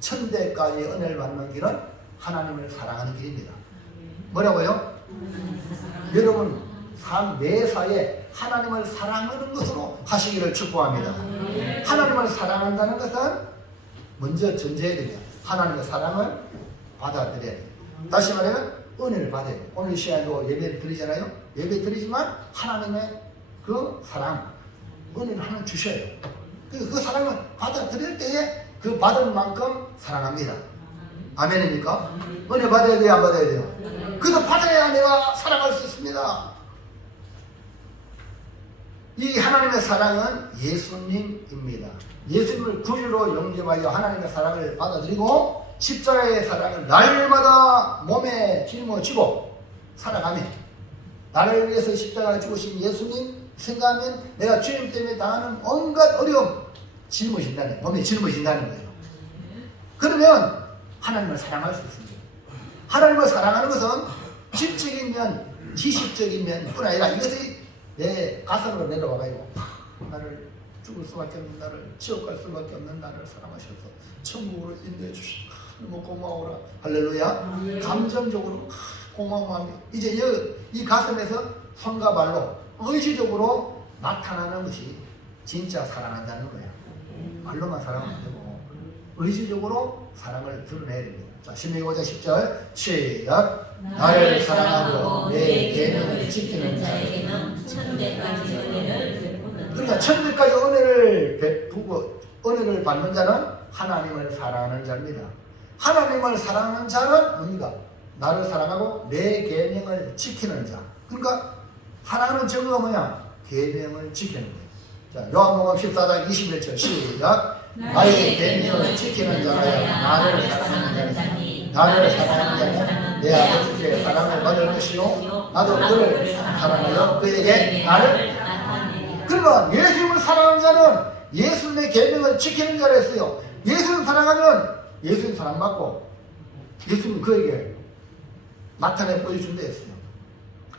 천대까지 은혜를 받는 길은 하나님을 사랑하는 길입니다. 뭐라고요? 여러분 삶 매사에 하나님을 사랑하는 것으로 하시기를 축복합니다. 하나님을 사랑한다는 것은 먼저 전제해야 됩니다. 하나님의 사랑을 받아들여야 돼요. 다시 말하면 은혜를 받아야 돼요. 오늘 시간에도 예배 드리잖아요. 예배 드리지만 하나님의 그 사랑, 은혜를 하나님 주셔야 돼요. 그 사랑을 받아들일 때에 그 받은 만큼 사랑합니다. 아멘입니까? 은혜 받아야 돼요, 안 받아야 돼요? 그래서 받아야 내가 사랑할 수 있습니다. 이 하나님의 사랑은 예수님입니다. 예수님을 구주로 영접하여 하나님의 사랑을 받아들이고 십자가의 사랑을 날마다 몸에 짊어지고 살아가며 나를 위해서 십자가를 죽으신 예수님 생각하면 내가 주님 때문에 당하는 온갖 어려움 짊어진다는, 몸에 짊어진다는 거예요. 그러면 하나님을 사랑할 수 있습니다. 하나님을 사랑하는 것은 지적인 면, 지식적인 면뿐 아니라 이것이 내 가슴으로 내려와가지고 나를 죽을 수밖에 없는 나를, 지옥 갈 수밖에 없는 나를 사랑하셔서 천국으로 인도해 주시고 너무 고마워라. 할렐루야. 감정적으로 고마운 마음이 이제 이 가슴에서 손과 발로 의지적으로 나타나는 것이 진짜 사랑한다는 거야. 말로만 사랑하면 안 되고 의지적으로 사랑을 드러내야 됩니다. 자, 신명기 5장 10절 시작. 나를 사랑하고 내 계명을 지키는 자에게는 천대까지 은혜를 베푸는. 그러니까 천대까지 은혜를 베푸고 은혜를 받는 자는 하나님을 사랑하는 자입니다. 하나님을 사랑하는 자는 뭡니까? 나를 사랑하고 내 계명을 지키는 자. 그러니까 사랑하는 증거가 뭐냐? 계명을 지키는 거예요. 자, 요한복음 14장 21절 시작. 나의 계명을 지키는 자라야 나를 사랑하는 자니 나를 사랑하는 자는 내 아버지께 사랑을 받을 것이요 나도 그를 사랑하여 그에게 나를 나타내리라. 그러니까 예수님을 사랑하는 자는 예수님의 계명을 지키는 자라 했어요. 예수님 사랑하면 예수님 사랑받고 예수님 그에게 나타내 보여준다 했어요.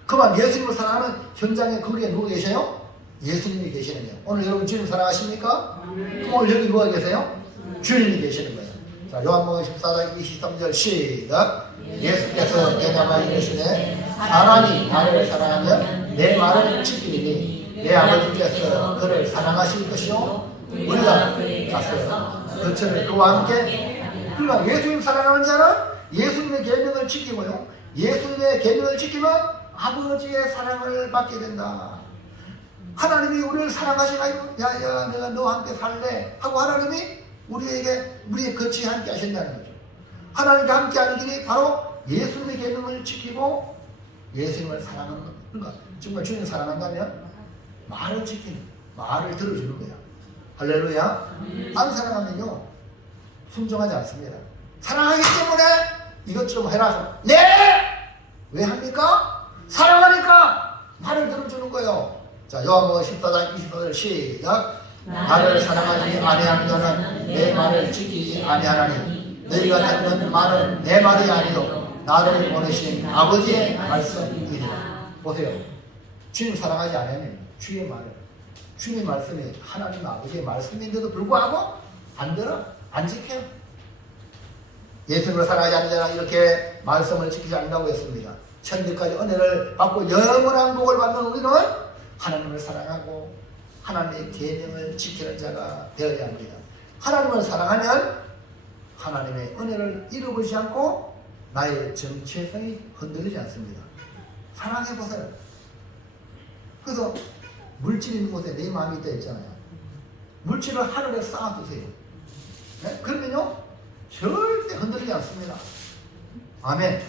그만 예수님을 사랑하는 현장에 거기에 누구 계세요? 예수님이 계시는 거예요. 오늘 여러분 주님 사랑하십니까? 그럼 오늘 여기 누가 계세요? 주님이 계시는 거예요. 자, 요한복음 14장 23절 시작. 예수께서 대답하여 이르시되 사람이 나를 사랑하면 내 말을 지키리니 내 아버지께서 그를 사랑하실 것이요 우리가 가서 그렇죠. 그와 함께. 그러니까 예수님 사랑하는 자는 예수님의 계명을 지키고요. 예수님의 계명을 지키면 아버지의 사랑을 받게 된다. 하나님이 우리를 사랑하시나요? 야야 내가 너와 함께 살래 하고 하나님이 우리의 같이 함께 하신다는 거죠. 하나님과 함께 하는 길이 바로 예수님의 계명을 지키고 예수님을 사랑하는 겁니다. 그러니까 정말 주님 사랑한다면 말을 지키는, 말을 들어주는 거야. 할렐루야. 안 사랑하면요 순종하지 않습니다. 사랑하기 때문에 이것 좀 해라. 네! 왜 합니까? 사랑하니까 말을 들어주는 거예요. 자, 요한복음 14장 24절 시작. 나를 사랑하지 아니하는 자는 내 말을 지키지 아니하나니 너희가 듣는 말은 내 말이 아니요 나를 보내신 아버지의 말씀이니라. 보세요. 주님 사랑하지 않으면 주의 말을, 주님의 말씀이 하나님 아버지의 말씀인데도 불구하고 안 들어, 안 지켜요. 예수님을 사랑하지 않는 자는 이렇게 말씀을 지키지 않는다고 했습니다. 천대까지 은혜를 받고 영원한 복을 받는 우리는 하나님을 사랑하고 하나님의 계명을 지키는 자가 되어야 합니다. 하나님을 사랑하면 하나님의 은혜를 잃어버리지 않고 나의 정체성이 흔들리지 않습니다. 사랑해보세요. 그래서 물질 있는 곳에 내 마음이 있다 했잖아요. 물질을 하늘에 쌓아두세요. 네? 그러면요 절대 흔들리지 않습니다. 아멘.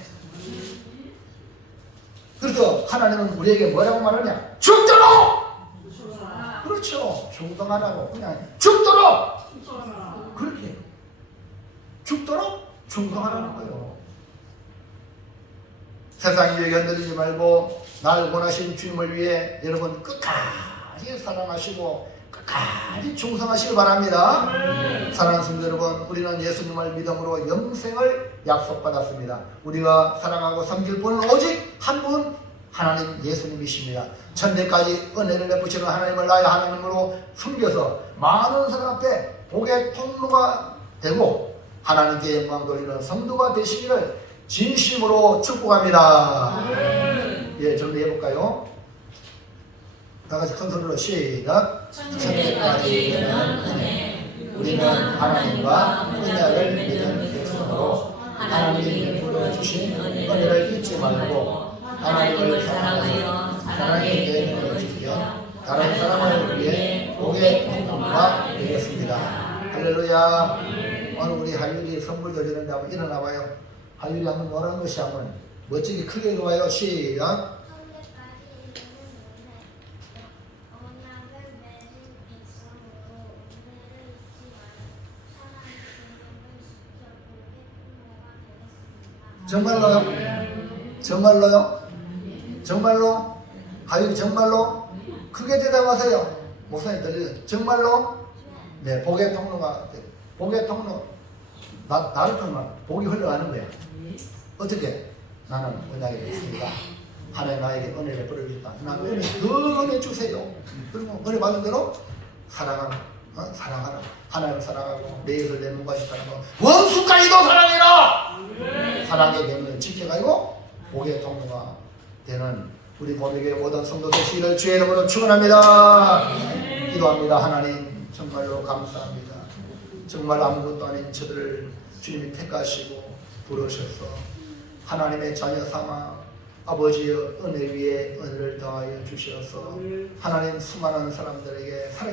그래서 하나님은 우리에게 뭐라고 말하냐? 죽도록! 그렇죠. 충성하라고. 그냥 죽도록! 그렇게 해요. 죽도록 충성하라는 거예요. 세상 위에 흔들리지 말고 날 원하신 주님을 위해 여러분 끝까지 사랑하시고 끝까지 충성하시길 바랍니다. 사랑하는 성도 여러분, 우리는 예수님을 믿음으로 영생을 약속받았습니다. 우리가 사랑하고 섬길 분은 오직 한 분, 하나님 예수님이십니다. 천대까지 은혜를 베푸시는 하나님을 나의 하나님으로 섬겨서 많은 사람 앞에 복의 통로가 되고 하나님께 영광 돌리는 성도가 되시기를 진심으로 축복합니다. 예, 정리해볼까요? 다같이 큰 소리로 시작. 천대까지 이르는 은혜. 우리는 하나님과 은혜를 믿는 백성으로 하나님이 베풀어 주신 은혜를 잊지 말고 하나님을 사랑하여 사랑의 계명을 지켜 다른 사람을 위해 복의 통로가 되겠습니다. 할렐루야. 오늘 우리 하율이 선물 드리는데 한번 일어나봐요. 하율이 한번 뭐라는 것이 한번 멋지게 크게 읽어봐요. 시작. 정말로요? 정말로요? 정말로? 하율이 정말로? 크게 대답하세요. 목사님 들리죠? 정말로? 네, 복의 통로가 복의 통로. 나를 통해 복이 흘러가는 거야. 어떻게? 나는 은혜가 됐으니까 하나님 나에게 은혜를 베풀어주셨다. 나는 은혜 더 은혜 주세요. 그리고 은혜 받은 대로 사랑하라. 하나님을 사랑하고 내 이웃을 내 몸까지 사랑하고 원수까지도 사랑해라. 사랑의 계명을 지켜가지고 복의 통로가 되는 우리 고백의 모든 성도 되시기를 주의 이름으로 축원합니다. 기도합니다. 하나님 정말로 감사합니다. 정말 아무것도 아닌 저들을 주님이 택하시고 부르셔서 하나님의 자녀 삼아 아버지의 은혜 위에 은혜를 더하여 주셔서 하나님 수많은 사람들에게